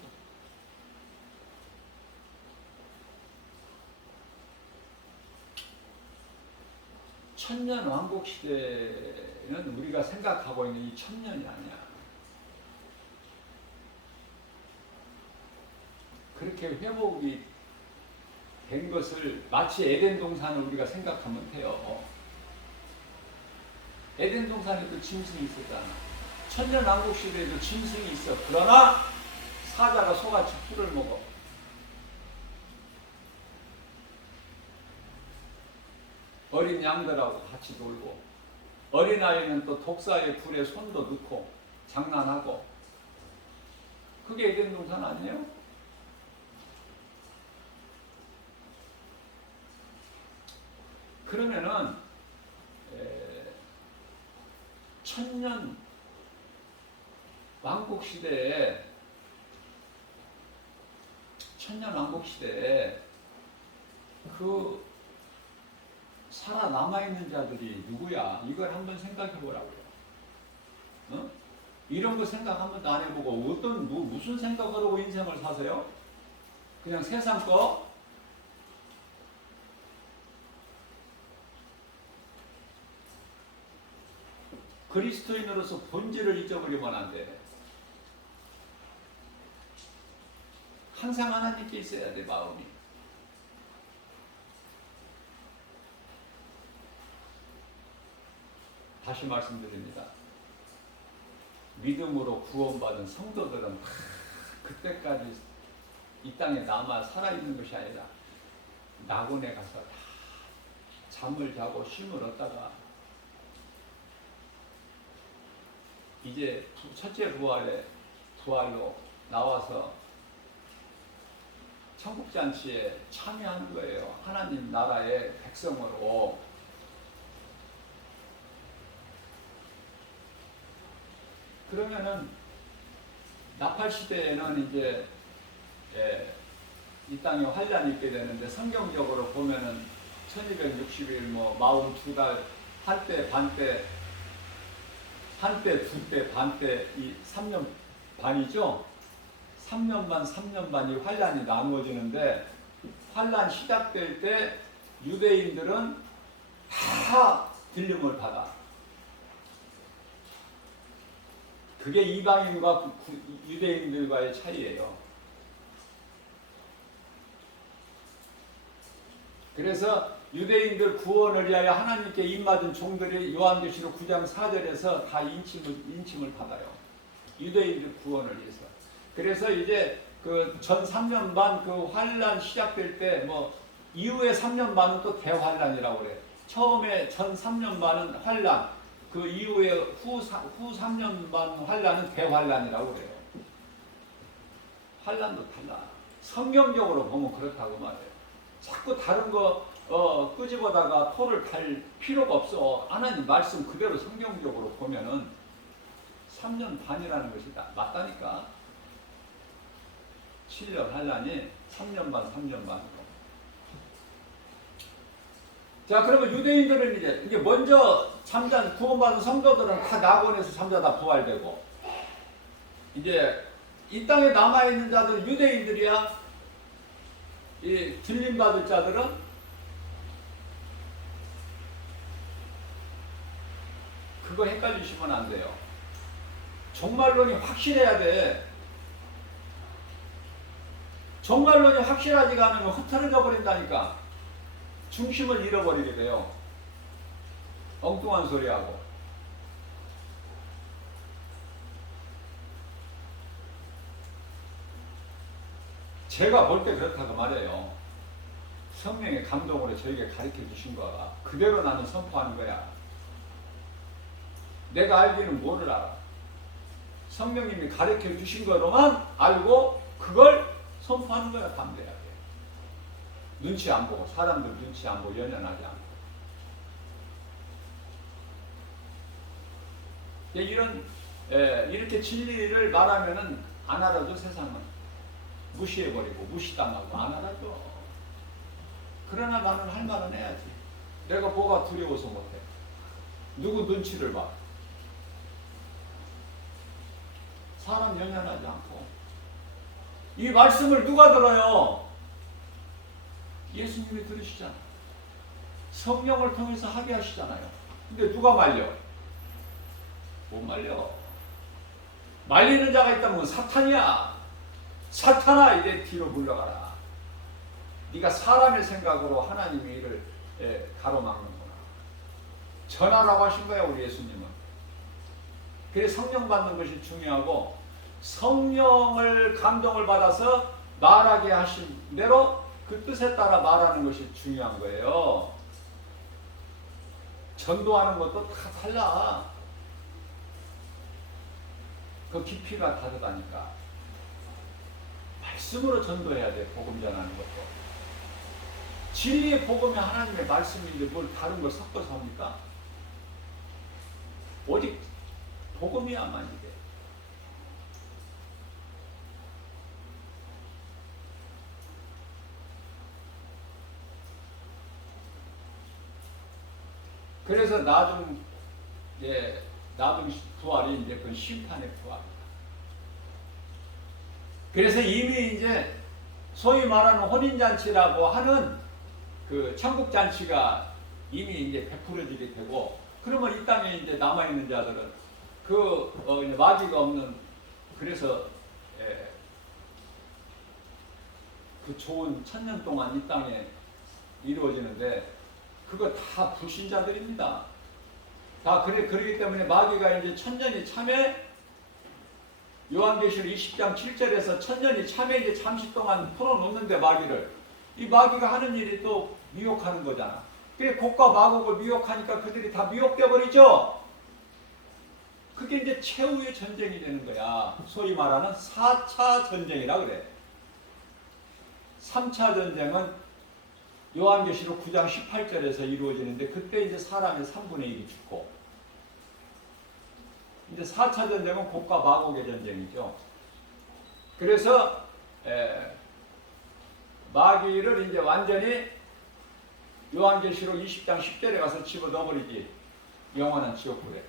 천년 왕국 시대는 우리가 생각하고 있는 이 천년이 아니야. 그렇게 회복이 된 것을 마치 에덴 동산을 우리가 생각하면 돼요. 에덴 동산에도 짐승이 있었잖아. 천년 왕국 시대에도 짐승이 있어. 그러나 사자가 소같이 풀을 먹어. 어린 양들하고 같이 놀고, 어린아이는 또 독사의 불에 손도 넣고 장난하고. 그게 에덴 동산 아니에요? 그러면은 천년 왕국 시대에 그 살아남아있는 자들이 누구야? 이걸 한번 생각해 보라고요. 어? 이런 거 생각 한 번도 안 해보고 무슨 생각을 하고 인생을 사세요? 그냥 세상 거? 그리스도인으로서 본질을 잊어버리면 안 돼. 항상 하나님께 있어야 돼, 마음이. 다시 말씀드립니다. 믿음으로 구원받은 성도들은 그때까지 이 땅에 남아 살아있는 것이 아니라 낙원에 가서 다 잠을 자고 쉼을 얻다가 이제 첫째 부활로 나와서 천국잔치에 참여하는 거예요. 하나님 나라의 백성으로. 그러면은 나팔 시대에는 이제 이 땅에 환란이 있게 되는데, 성경적으로 보면은 1260일 뭐 42달 한때 반때 두때 반때 이 3년 반이죠. 3년 반 3년 반이 환란이 나누어지는데, 환란 시작될 때 유대인들은 다 들림을 받아. 그게 이방인과 유대인들과의 차이예요. 그래서 유대인들 구원을 위하여 하나님께 입맞은 종들이 요한계시록 9장 4절에서 다 인침을 받아요. 유대인들 구원을 위해서. 그래서 이제 그 전 3년 반 그 환란 시작될 때 뭐 이후에 3년 반은 또 대환란이라고 그래요. 처음에 전 3년 반은 환란, 그 이후에 후 3년 반 환란은 대환란이라고 그래요. 환란도 달라. 성경적으로 보면 그렇다고 말해요. 자꾸 다른 거 끄집어다가 토를 달 필요가 없어. 하나님 말씀 그대로 성경적으로 보면은 3년 반이라는 것이 맞다니까. 7년 환란이 3년 반, 3년 반이고. 자, 그러면 유대인들은 이게 먼저 구원받은 성도들은 다 낙원에서 잠자다 부활되고, 이제 이 땅에 남아있는 자들은 유대인들이야. 이 들림받을 자들은 그거 헷갈리시면 안 돼요. 종말론이 확실해야 돼. 종말론이 확실하지가 않으면 흐트러져 버린다니까. 중심을 잃어버리게 돼요. 엉뚱한 소리하고. 제가 볼 때 그렇다고 말해요. 성령의 감동으로 저에게 가르쳐 주신 거야. 그대로 나는 선포하는 거야. 내가 알기는 뭐를 알아? 성령님이 가르쳐 주신 거로만 알고 그걸 선포하는 거야. 담대하게. 눈치 안 보고, 사람들 눈치 안 보고, 연연하지 않고. 이렇게 진리를 말하면은 안 알아줘. 세상은 무시해버리고 무시당하고 안 알아줘. 그러나 나는 할 말은 해야지. 내가 뭐가 두려워서 못해. 누구 눈치를 봐. 사람 연연하지 않고. 이 말씀을 누가 들어요? 예수님이 들으시잖아. 성령을 통해서 하게 하시잖아요. 근데 누가 말려? 못 말려. 말리는 자가 있다면 사탄이야. 사탄아, 이제 뒤로 물러가라. 네가 사람의 생각으로 하나님의 일을 가로막는구나. 전하라고 하신 거야, 우리 예수님은. 그래서 성령 받는 것이 중요하고, 성령을 감동을 받아서 말하게 하신 대로 그 뜻에 따라 말하는 것이 중요한 거예요. 전도하는 것도 다 달라. 그 깊이가 다르다니까. 말씀으로 전도해야 돼. 복음 전하는 것도. 진리의 복음이 하나님의 말씀인데 뭘 다른 걸 섞어서 합니까? 오직 복음이야만 이게. 그래서 나중 부활이 이제 그 심판의 부활이다. 그래서 이미 이제 소위 말하는 혼인잔치라고 하는 그 천국잔치가 이미 이제 베풀어지게 되고, 그러면 이 땅에 이제 남아있는 자들은 이제 마귀가 없는, 그래서 그 좋은 천년 동안 이 땅에 이루어지는데, 그거 다 불신자들입니다. 다 그러기 때문에 마귀가 이제 천년이 참에, 요한계시록 20장 7절에서 천년이 참에 이제 잠시 동안 풀어놓는데, 마귀를, 이 마귀가 하는 일이 또 미혹하는 거잖아. 그게 곡과 마곡을 미혹하니까 그들이 다 미혹돼 버리죠. 그게 이제 최후의 전쟁이 되는 거야. 소위 말하는 4차 전쟁이라 그래. 3차 전쟁은 요한계시록 9장 18절에서 이루어지는데, 그때 이제 사람의 3분의 1이 죽고, 이제 4차 전쟁은 곡과 마곡의 전쟁이죠. 그래서 마귀를 이제 완전히 요한계시록 20장 10절에 가서 집어넣어버리지. 영원한 지옥불에.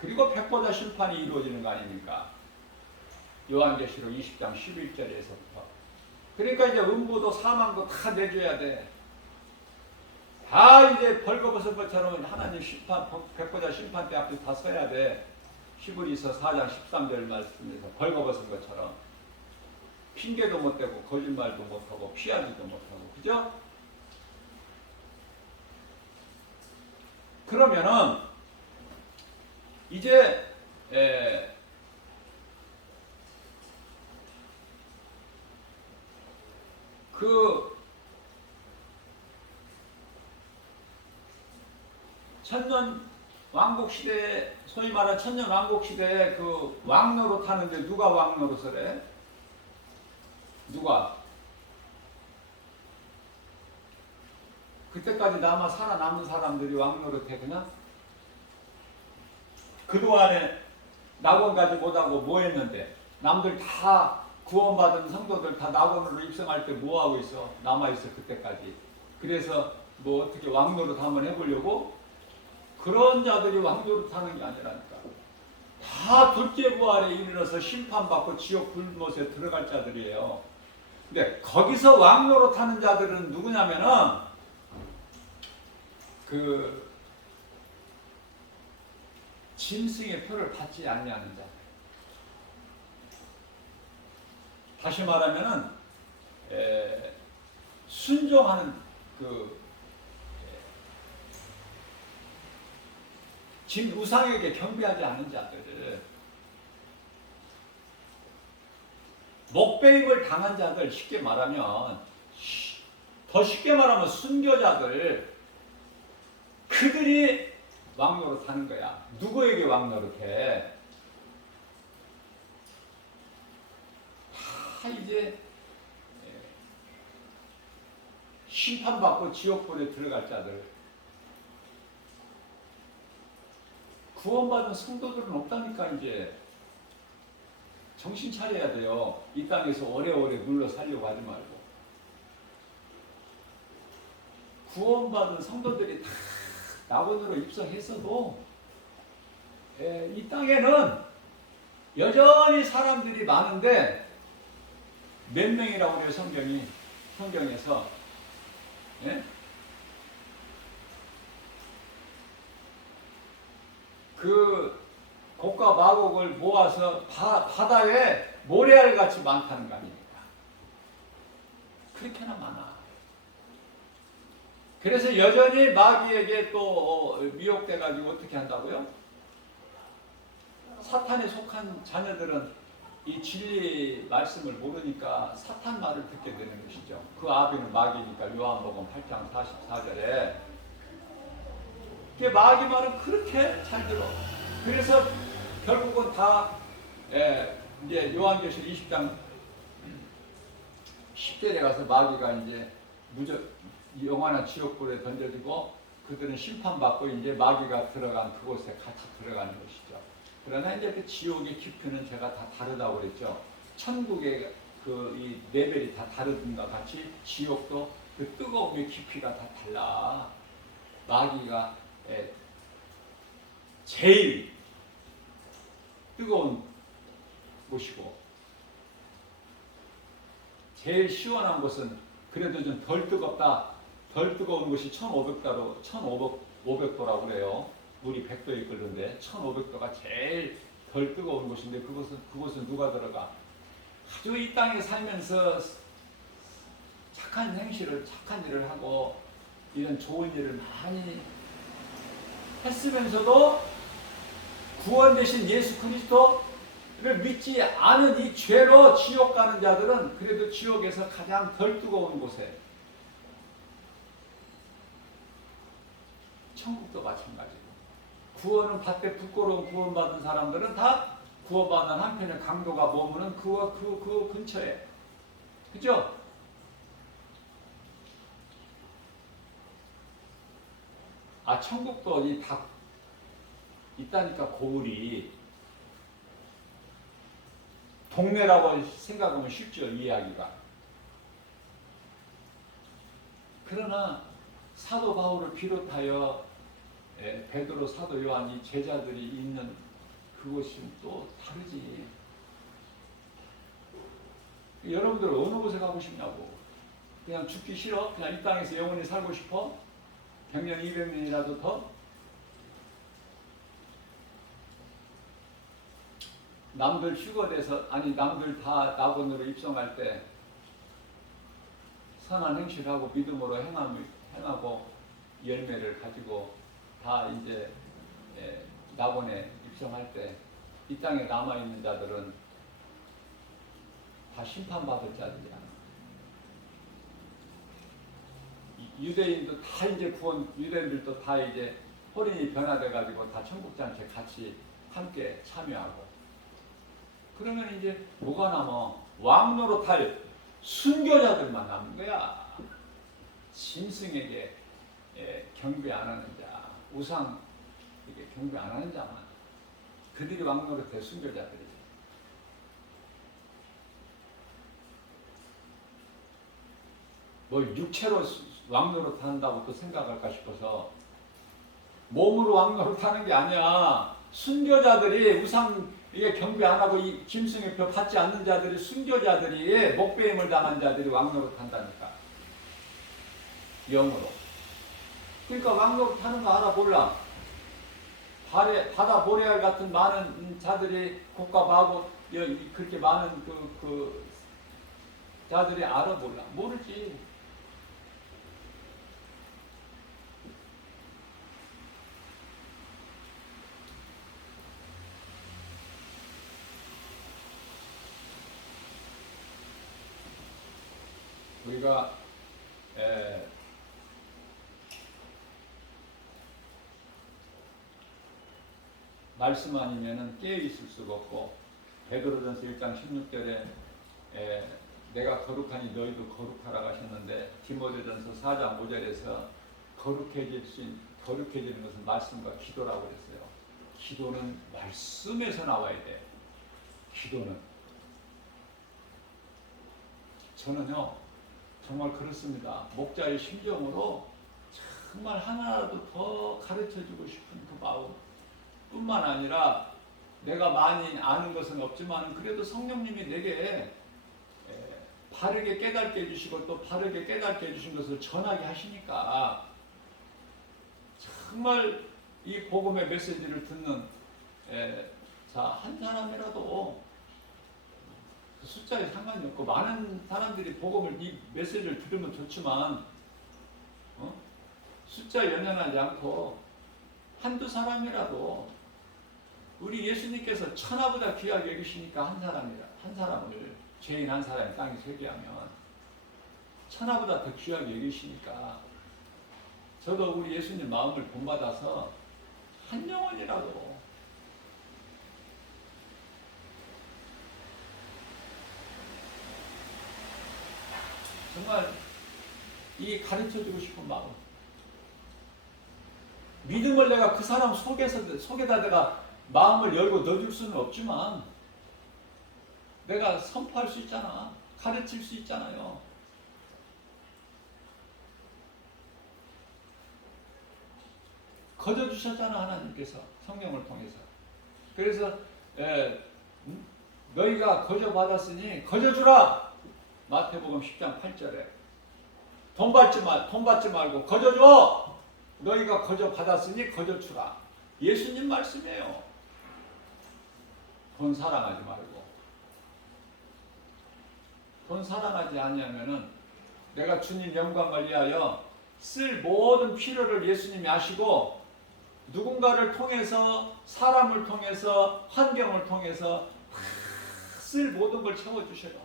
그리고 백보자 심판이 이루어지는 거 아닙니까? 요한계시록 20장 11절에서부터. 그러니까 이제 음부도 사망도 다 내줘야 돼. 다 이제 벌거벗은 것처럼 하나님 심판, 백보자 심판 대 앞에 다 서야 돼. 히브리서 4장 13절 말씀에서 벌거벗은 것처럼. 핑계도 못 대고 거짓말도 못하고 피하지도 못하고. 그죠? 그러면은 이제 그 천년 왕국 시대에, 소위 말하는 천년 왕국 시대에 그 왕노릇 하는데 누가 왕노릇을 해? 누가? 그때까지 살아남은 사람들이 왕노릇해 그냥? 그동안에 낙원 가지 못하고 뭐 했는데? 남들 다 구원받은 성도들 다 낙원으로 입성할 때 뭐 하고 있어? 남아있어 그때까지. 그래서 뭐 어떻게 왕노릇 한번 해보려고? 그런 자들이 왕노릇 하는 게 아니라니까. 다 둘째 부활에 이르러서 심판받고 지옥 불못에 들어갈 자들이에요. 근데 거기서 왕노릇 하는 자들은 누구냐면은 그 짐승의 표를 받지 아니하는 자. 다시 말하면은 순종하는 우상에게 경배하지 않는 자들, 목배임을 당한 자들, 쉽게 말하면 더 쉽게 말하면 순교자들, 그들이 왕노릇 하는 거야. 누구에게 왕노릇해? 다 이제 심판받고 지옥불에 들어갈 자들, 구원받은 성도들은 없다니까. 이제 정신 차려야 돼요. 이 땅에서 오래오래 눌러 살려고 하지 말고. 구원받은 성도들이 다 낙원으로 입성했어도 이 땅에는 여전히 사람들이 많은데 몇 명이라고 그래요, 성경에서. 예? 그 곡과 마곡을 모아서 바다에 모래알같이 많다는 거 아닙니까? 그렇게나 많아. 그래서 여전히 마귀에게 또 미혹돼가지고 어떻게 한다고요? 사탄에 속한 자녀들은 이 진리 말씀을 모르니까 사탄 말을 듣게 되는 것이죠. 그 아비는 마귀니까. 요한복음 8장 44절에 마귀 말은 그렇게 잘 들어. 그래서 결국은 다 이제 요한계시록 20장 10절에 가서 마귀가 이제 영원한 지옥불에 던져지고 그들은 심판받고 이제 마귀가 들어간 그곳에 같이 들어가는 것이죠. 그러나 이제 그 지옥의 깊이는 제가 다 다르다고 그랬죠. 천국의 이 레벨이 다 다르든가 같이 지옥도 그 뜨거움의 깊이가 다 달라. 마귀가 제일 뜨거운 곳이고 제일 시원한 곳은 그래도 좀 덜 뜨겁다. 덜 뜨거운 곳이 1500도라고 그래요. 물이 100도에 끓는데 1500도가 제일 덜 뜨거운 곳인데 그곳은 누가 들어가? 아주 이 땅에 살면서 착한 일을 하고 이런 좋은 일을 많이 했으면서도 구원 되신 예수 그리스도를 믿지 않은 이 죄로 지옥 가는 자들은 그래도 지옥에서 가장 덜 뜨거운 곳에, 천국도 마찬가지고, 구원은 받되 부끄러운 구원받은 사람들은 다 구원받는 한편의 강도가 머무는 그 근처에, 그죠? 천국도 다 있다니까. 고을이 동네라고 생각하면 쉽죠, 이해하기가. 그러나 사도 바울을 비롯하여 베드로, 사도 요한이 제자들이 있는 그곳은 또 다르지. 여러분들 어느 곳에 가고 싶냐고. 그냥 죽기 싫어? 그냥 이 땅에서 영원히 살고 싶어? 100년, 200년이라도 더? 남들 휴거돼서, 남들 다 낙원으로 입성할 때 선한 행실을 하고 믿음으로 행하고 열매를 가지고 다 이제 낙원에 입성할 때 이 땅에 남아있는 자들은 다 심판받을 자들이야. 유대인도 다 이제 유대인들도 다 이제 호린이 변화돼가지고 다 천국잔치에 같이 함께 참여하고. 그러면 이제 뭐가 남아? 왕노릇할 순교자들만 남는 거야. 짐승에게 경배 안 하는 자, 우상에게 경배 안 하는 자만. 그들이 왕노릇할 순교자들이지. 뭘 육체로 왕노릇 한다고 또 생각할까 싶어서, 몸으로 왕노릇 하는 게 아니야. 순교자들이 우상에게 경배 안 하고 이 짐승의 표 받지 않는 자들이, 순교자들이, 목배임을 당한 자들이 왕노릇 한다니까. 영으로. 그러니까 왕노릇 하는 거 알아 몰라? 바다 모래알 같은 많은 자들이, 곡과 마곡 그렇게 많은 그 자들이 알아 몰라? 모르지. 우리가 말씀 아니면은 깨어 있을 수가 없고, 베드로전서 1장 16절에 내가 거룩하니 너희도 거룩하라고 하셨는데, 디모데전서 4장 5절에서 거룩해지는 것은 말씀과 기도라고 그랬어요. 기도는 말씀에서 나와야 돼. 기도는. 저는요 정말 그렇습니다. 목자의 심정으로 정말 하나라도 더 가르쳐주고 싶은 그 마음 뿐만 아니라, 내가 많이 아는 것은 없지만 그래도 성령님이 내게 바르게 깨닫게 해주시고 또 바르게 깨닫게 해주신 것을 전하게 하시니까, 정말 이 복음의 메시지를 듣는 한 사람이라도, 숫자에 상관이 없고 많은 사람들이 복음을, 이 메시지를 들으면 좋지만 숫자에 연연하지 않고 한두 사람이라도, 우리 예수님께서 천하보다 귀하게 여기시니까 한 사람을, 죄인 한 사람이 땅에 세계하면 천하보다 더 귀하게 여기시니까, 저도 우리 예수님 마음을 본받아서 한 영혼이라도 정말 이 가르쳐주고 싶은 마음, 믿음을 내가 그 사람 속에다 내가 마음을 열고 넣어줄 수는 없지만 내가 선포할 수 있잖아. 가르칠 수 있잖아요. 거저주셨잖아, 하나님께서 성령을 통해서. 그래서 너희가 거저받았으니 거저주라. 마태복음 10장 8절에 돈 받지 말고 거저줘. 너희가 거저받았으니 거저주라. 예수님 말씀이에요. 돈 사랑하지 말고. 돈 사랑하지 않으면은 내가 주님 영광을 위하여 쓸 모든 필요를 예수님이 아시고, 누군가를 통해서, 사람을 통해서, 환경을 통해서 쓸 모든 걸 채워주셔요.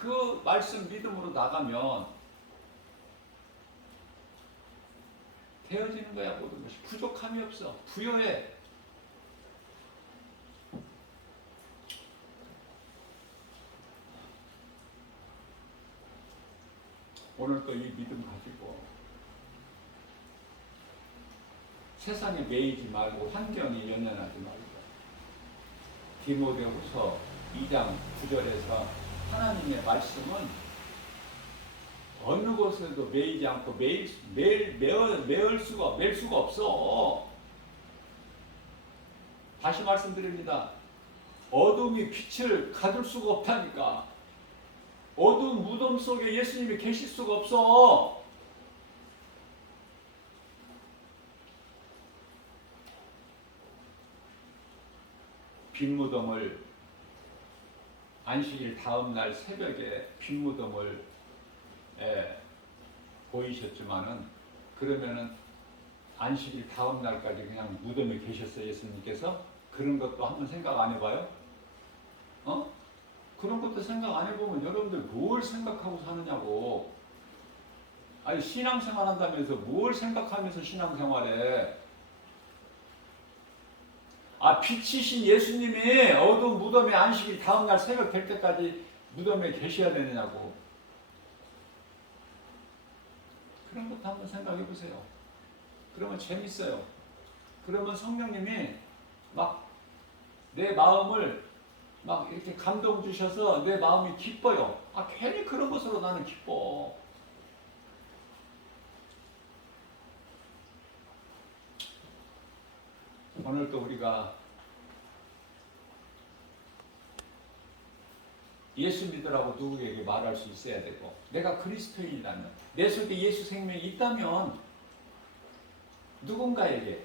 그 말씀 믿음으로 나가면 되어지는 거야. 모든 것이 부족함이 없어. 부여해. 오늘 또 이 믿음 가지고 세상에 매이지 말고, 환경에 연연하지 말고, 디모데후서 2장 9절에서 하나님의 말씀은 어느 곳에도 매이지 않고 매일 수가 없어. 다시 말씀드립니다. 어둠이 빛을 가둘 수가 없다니까. 어두운 무덤 속에 예수님이 계실 수가 없어. 빈 무덤을, 안식일 다음 날 새벽에 빈 무덤을 보이셨지만은, 그러면은 안식일 다음 날까지 그냥 무덤에 계셨어요, 예수님께서? 그런 것도 한번 생각 안 해봐요? 그런 것도 생각 안 해보면 여러분들 뭘 생각하고 사느냐고. 아니, 신앙생활 한다면서 뭘 생각하면서 신앙생활해? 빛이신 예수님이 어두운 무덤에 안식일 다음날 새벽 될 때까지 무덤에 계셔야 되느냐고. 그런 것도 한번 생각해 보세요. 그러면 재밌어요. 그러면 성령님이 막 내 마음을 막 이렇게 감동 주셔서 내 마음이 기뻐요. 괜히 그런 것으로 나는 기뻐. 오늘 또 우리가 예수 믿으라고 누구에게 말할 수 있어야 되고, 내가 그리스도인이라면, 내 속에 예수 생명이 있다면 누군가에게,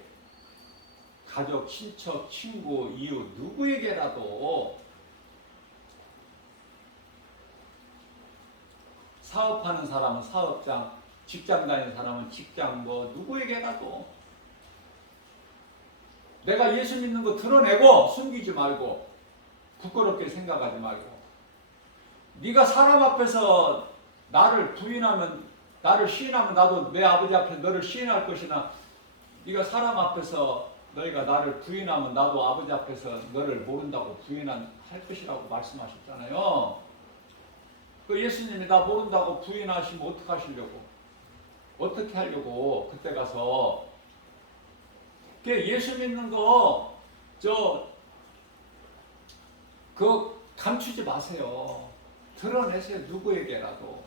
가족, 친척, 친구, 이웃 누구에게라도, 사업하는 사람은 사업장, 직장 다니는 사람은 직장, 누구에게라도 내가 예수 믿는 거 드러내고, 숨기지 말고, 부끄럽게 생각하지 말고, 네가 사람 앞에서 나를 부인하면, 나를 시인하면 나도 내 아버지 앞에 너를 시인할 것이나, 네가 사람 앞에서 너희가 나를 부인하면 나도 아버지 앞에서 너를 모른다고 부인할 것이라고 말씀하셨잖아요. 그 예수님이 나 모른다고 부인하시면 어떡하시려고? 어떻게 하려고 그때 가서 예수 믿는 거 감추지 마세요. 드러내세요. 누구에게라도.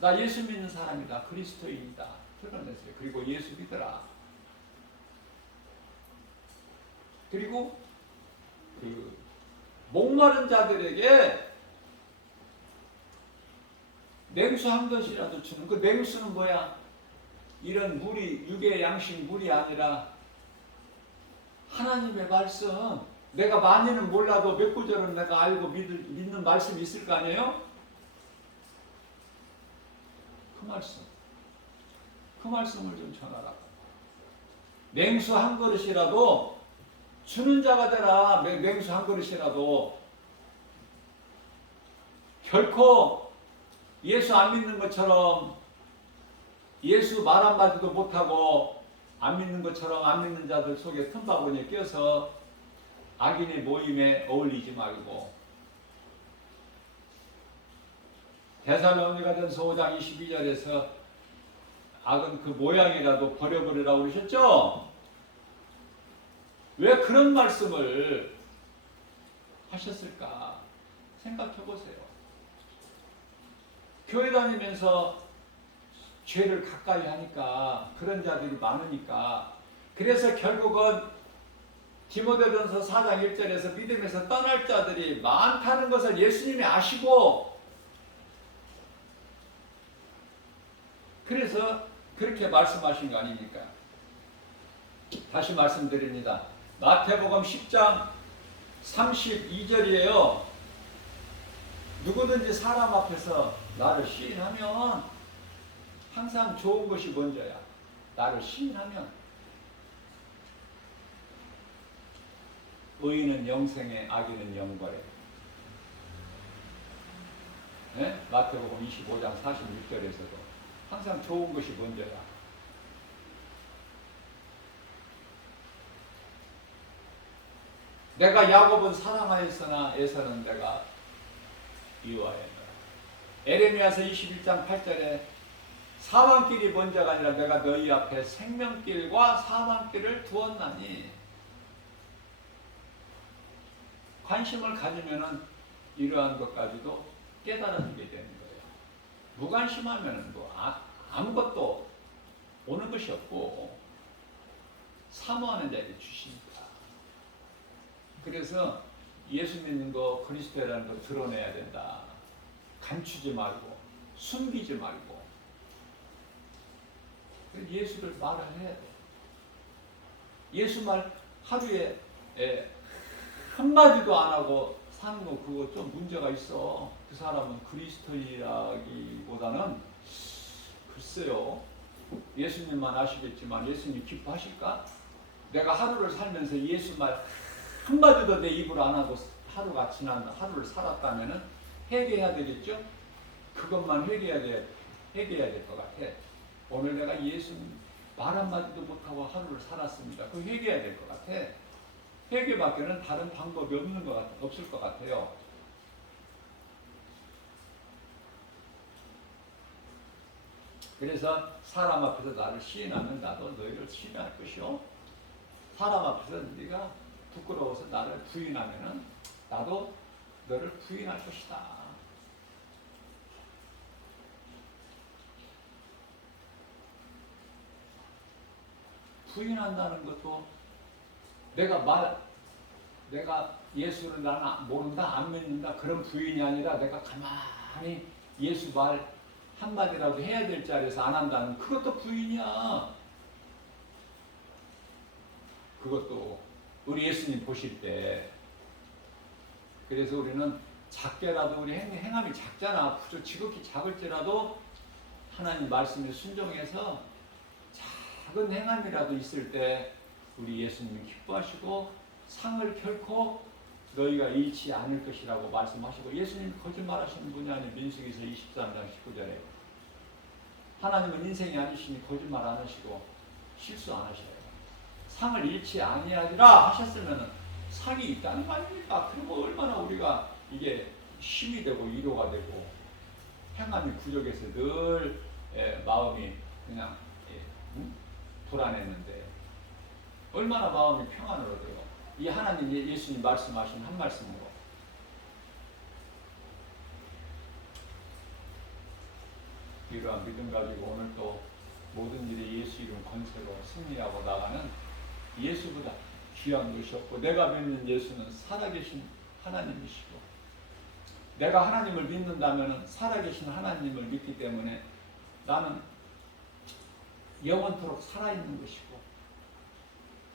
나 예수 믿는 사람이다. 그리스도인이다. 드러내세요. 그리고 예수 믿어라. 그리고 그 목마른 자들에게 냉수 한 것이라도 주는. 그 냉수는 뭐야? 이런 물이, 육의 양식 물이 아니라 하나님의 말씀. 내가 많이는 몰라도 몇 구절은 내가 알고 믿는 말씀이 있을 거 아니에요? 그 말씀을 좀 전하라고. 냉수 한 그릇이라도 주는 자가 되라. 냉수 한 그릇이라도. 결코 예수 안 믿는 것처럼, 예수 말 한마디도 못하고 안 믿는 것처럼 안 믿는 자들 속에 틈바구니에 껴서 악인의 모임에 어울리지 말고. 데살로니가전서 5장 22절에서 악은 그 모양이라도 버려버리라고 그러셨죠? 왜 그런 말씀을 하셨을까? 생각해 보세요. 교회 다니면서 죄를 가까이 하니까, 그런 자들이 많으니까, 그래서 결국은 디모데전서 4장 1절에서 믿음에서 떠날 자들이 많다는 것을 예수님이 아시고, 그래서 그렇게 말씀하신 거 아닙니까? 다시 말씀드립니다. 마태복음 10장 32절이에요. 누구든지 사람 앞에서 나를 시인하면, 항상 좋은 것이 먼저야. 나를 시인하면. 의인은 영생에, 악인은 영벌에. 네? 마태복음 25장 46절에서도 항상 좋은 것이 먼저야. 내가 야곱은 사랑하였으나 에서는 내가 미워하였노라. 에레미야서 21장 8절에 사망길이 먼저가 아니라 내가 너희 앞에 생명길과 사망길을 두었나니. 관심을 가지면은 이러한 것까지도 깨달아지게 되는 거예요. 무관심하면은 아무것도 오는 것이 없고, 사모하는 자에게 주시니까. 그래서 예수 믿는 거, 그리스도라는 거 드러내야 된다. 감추지 말고, 숨기지 말고. 예수를 말을 해야 돼. 예수 말 하루에 한마디도 안 하고 사는 거, 그거 좀 문제가 있어. 그 사람은 그리스도인이라기보다는, 글쎄요, 예수님만 아시겠지만 예수님 기뻐하실까? 내가 하루를 살면서 예수 말 한마디도 내 입으로 안 하고 하루가 지난 하루를 살았다면은 회개해야 되겠죠? 그것만 회개해야 될 것 같아. 오늘 내가 예수 말 한마디도 못하고 하루를 살았습니다. 그거 회개해야 될 것 같아. 회개밖에는 다른 방법이 없을 것 같아요. 그래서 사람 앞에서 나를 시인하면 나도 너희를 시인할 것이요. 사람 앞에서 네가 부끄러워서 나를 부인하면은 나도 너를 부인할 것이다. 부인한다는 것도 내가 예수를 나는 모른다, 안 믿는다, 그런 부인이 아니라 내가 가만히 예수 말 한마디라도 해야 될 자리에서 안 한다는, 그것도 부인이야. 그것도 우리 예수님 보실 때, 그래서 우리는 작게라도, 우리 행함이 작잖아. 지극히 작을지라도 하나님 말씀에 순종해서 작은 행함이라도 있을 때 우리 예수님이 기뻐하시고 상을 결코 너희가 잃지 않을 것이라고 말씀하시고, 예수님이 거짓말하시는 분이 아니에요. 민수기서 23장 19절에 하나님은 인생이 아니시니 거짓말 안 하시고 실수 안 하셔요. 상을 잃지 아니하리라 하셨으면은 상이 있다는 거 아닙니까? 그리고 얼마나 우리가 이게 힘이 되고 위로가 되고 행함이 부족해서 늘 마음이 그냥 불안했는데 얼마나 마음이 평안으로 돼요. 이 하나님 예수님 말씀하신 한 말씀으로 이러한 믿음 가지고 오늘 또 모든 일에 예수 이름 권세로 승리하고 나가는 예수보다 귀한 것이 없고 내가 믿는 예수는 살아계신 하나님이시고 내가 하나님을 믿는다면 살아계신 하나님을 믿기 때문에 나는 영원토록 살아있는 것이고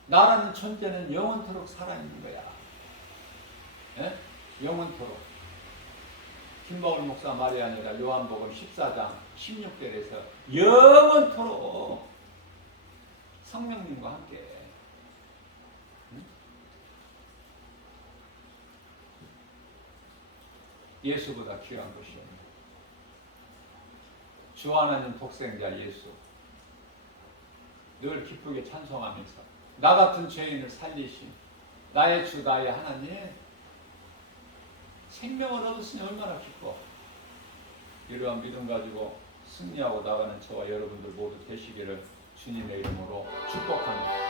나라는 존재는 영원토록 살아있는 거야. 예? 영원토록. 김바울 목사 말이 아니라 요한복음 14장 16절에서 영원토록 성령님과 함께 예수보다 귀한 것이 없네. 주 하나님 독생자 예수 늘 기쁘게 찬송하면서 나 같은 죄인을 살리신 나의 주 나의 하나님 생명을 얻었으니 얼마나 기뻐. 이러한 믿음 가지고 승리하고 나가는 저와 여러분들 모두 되시기를 주님의 이름으로 축복합니다.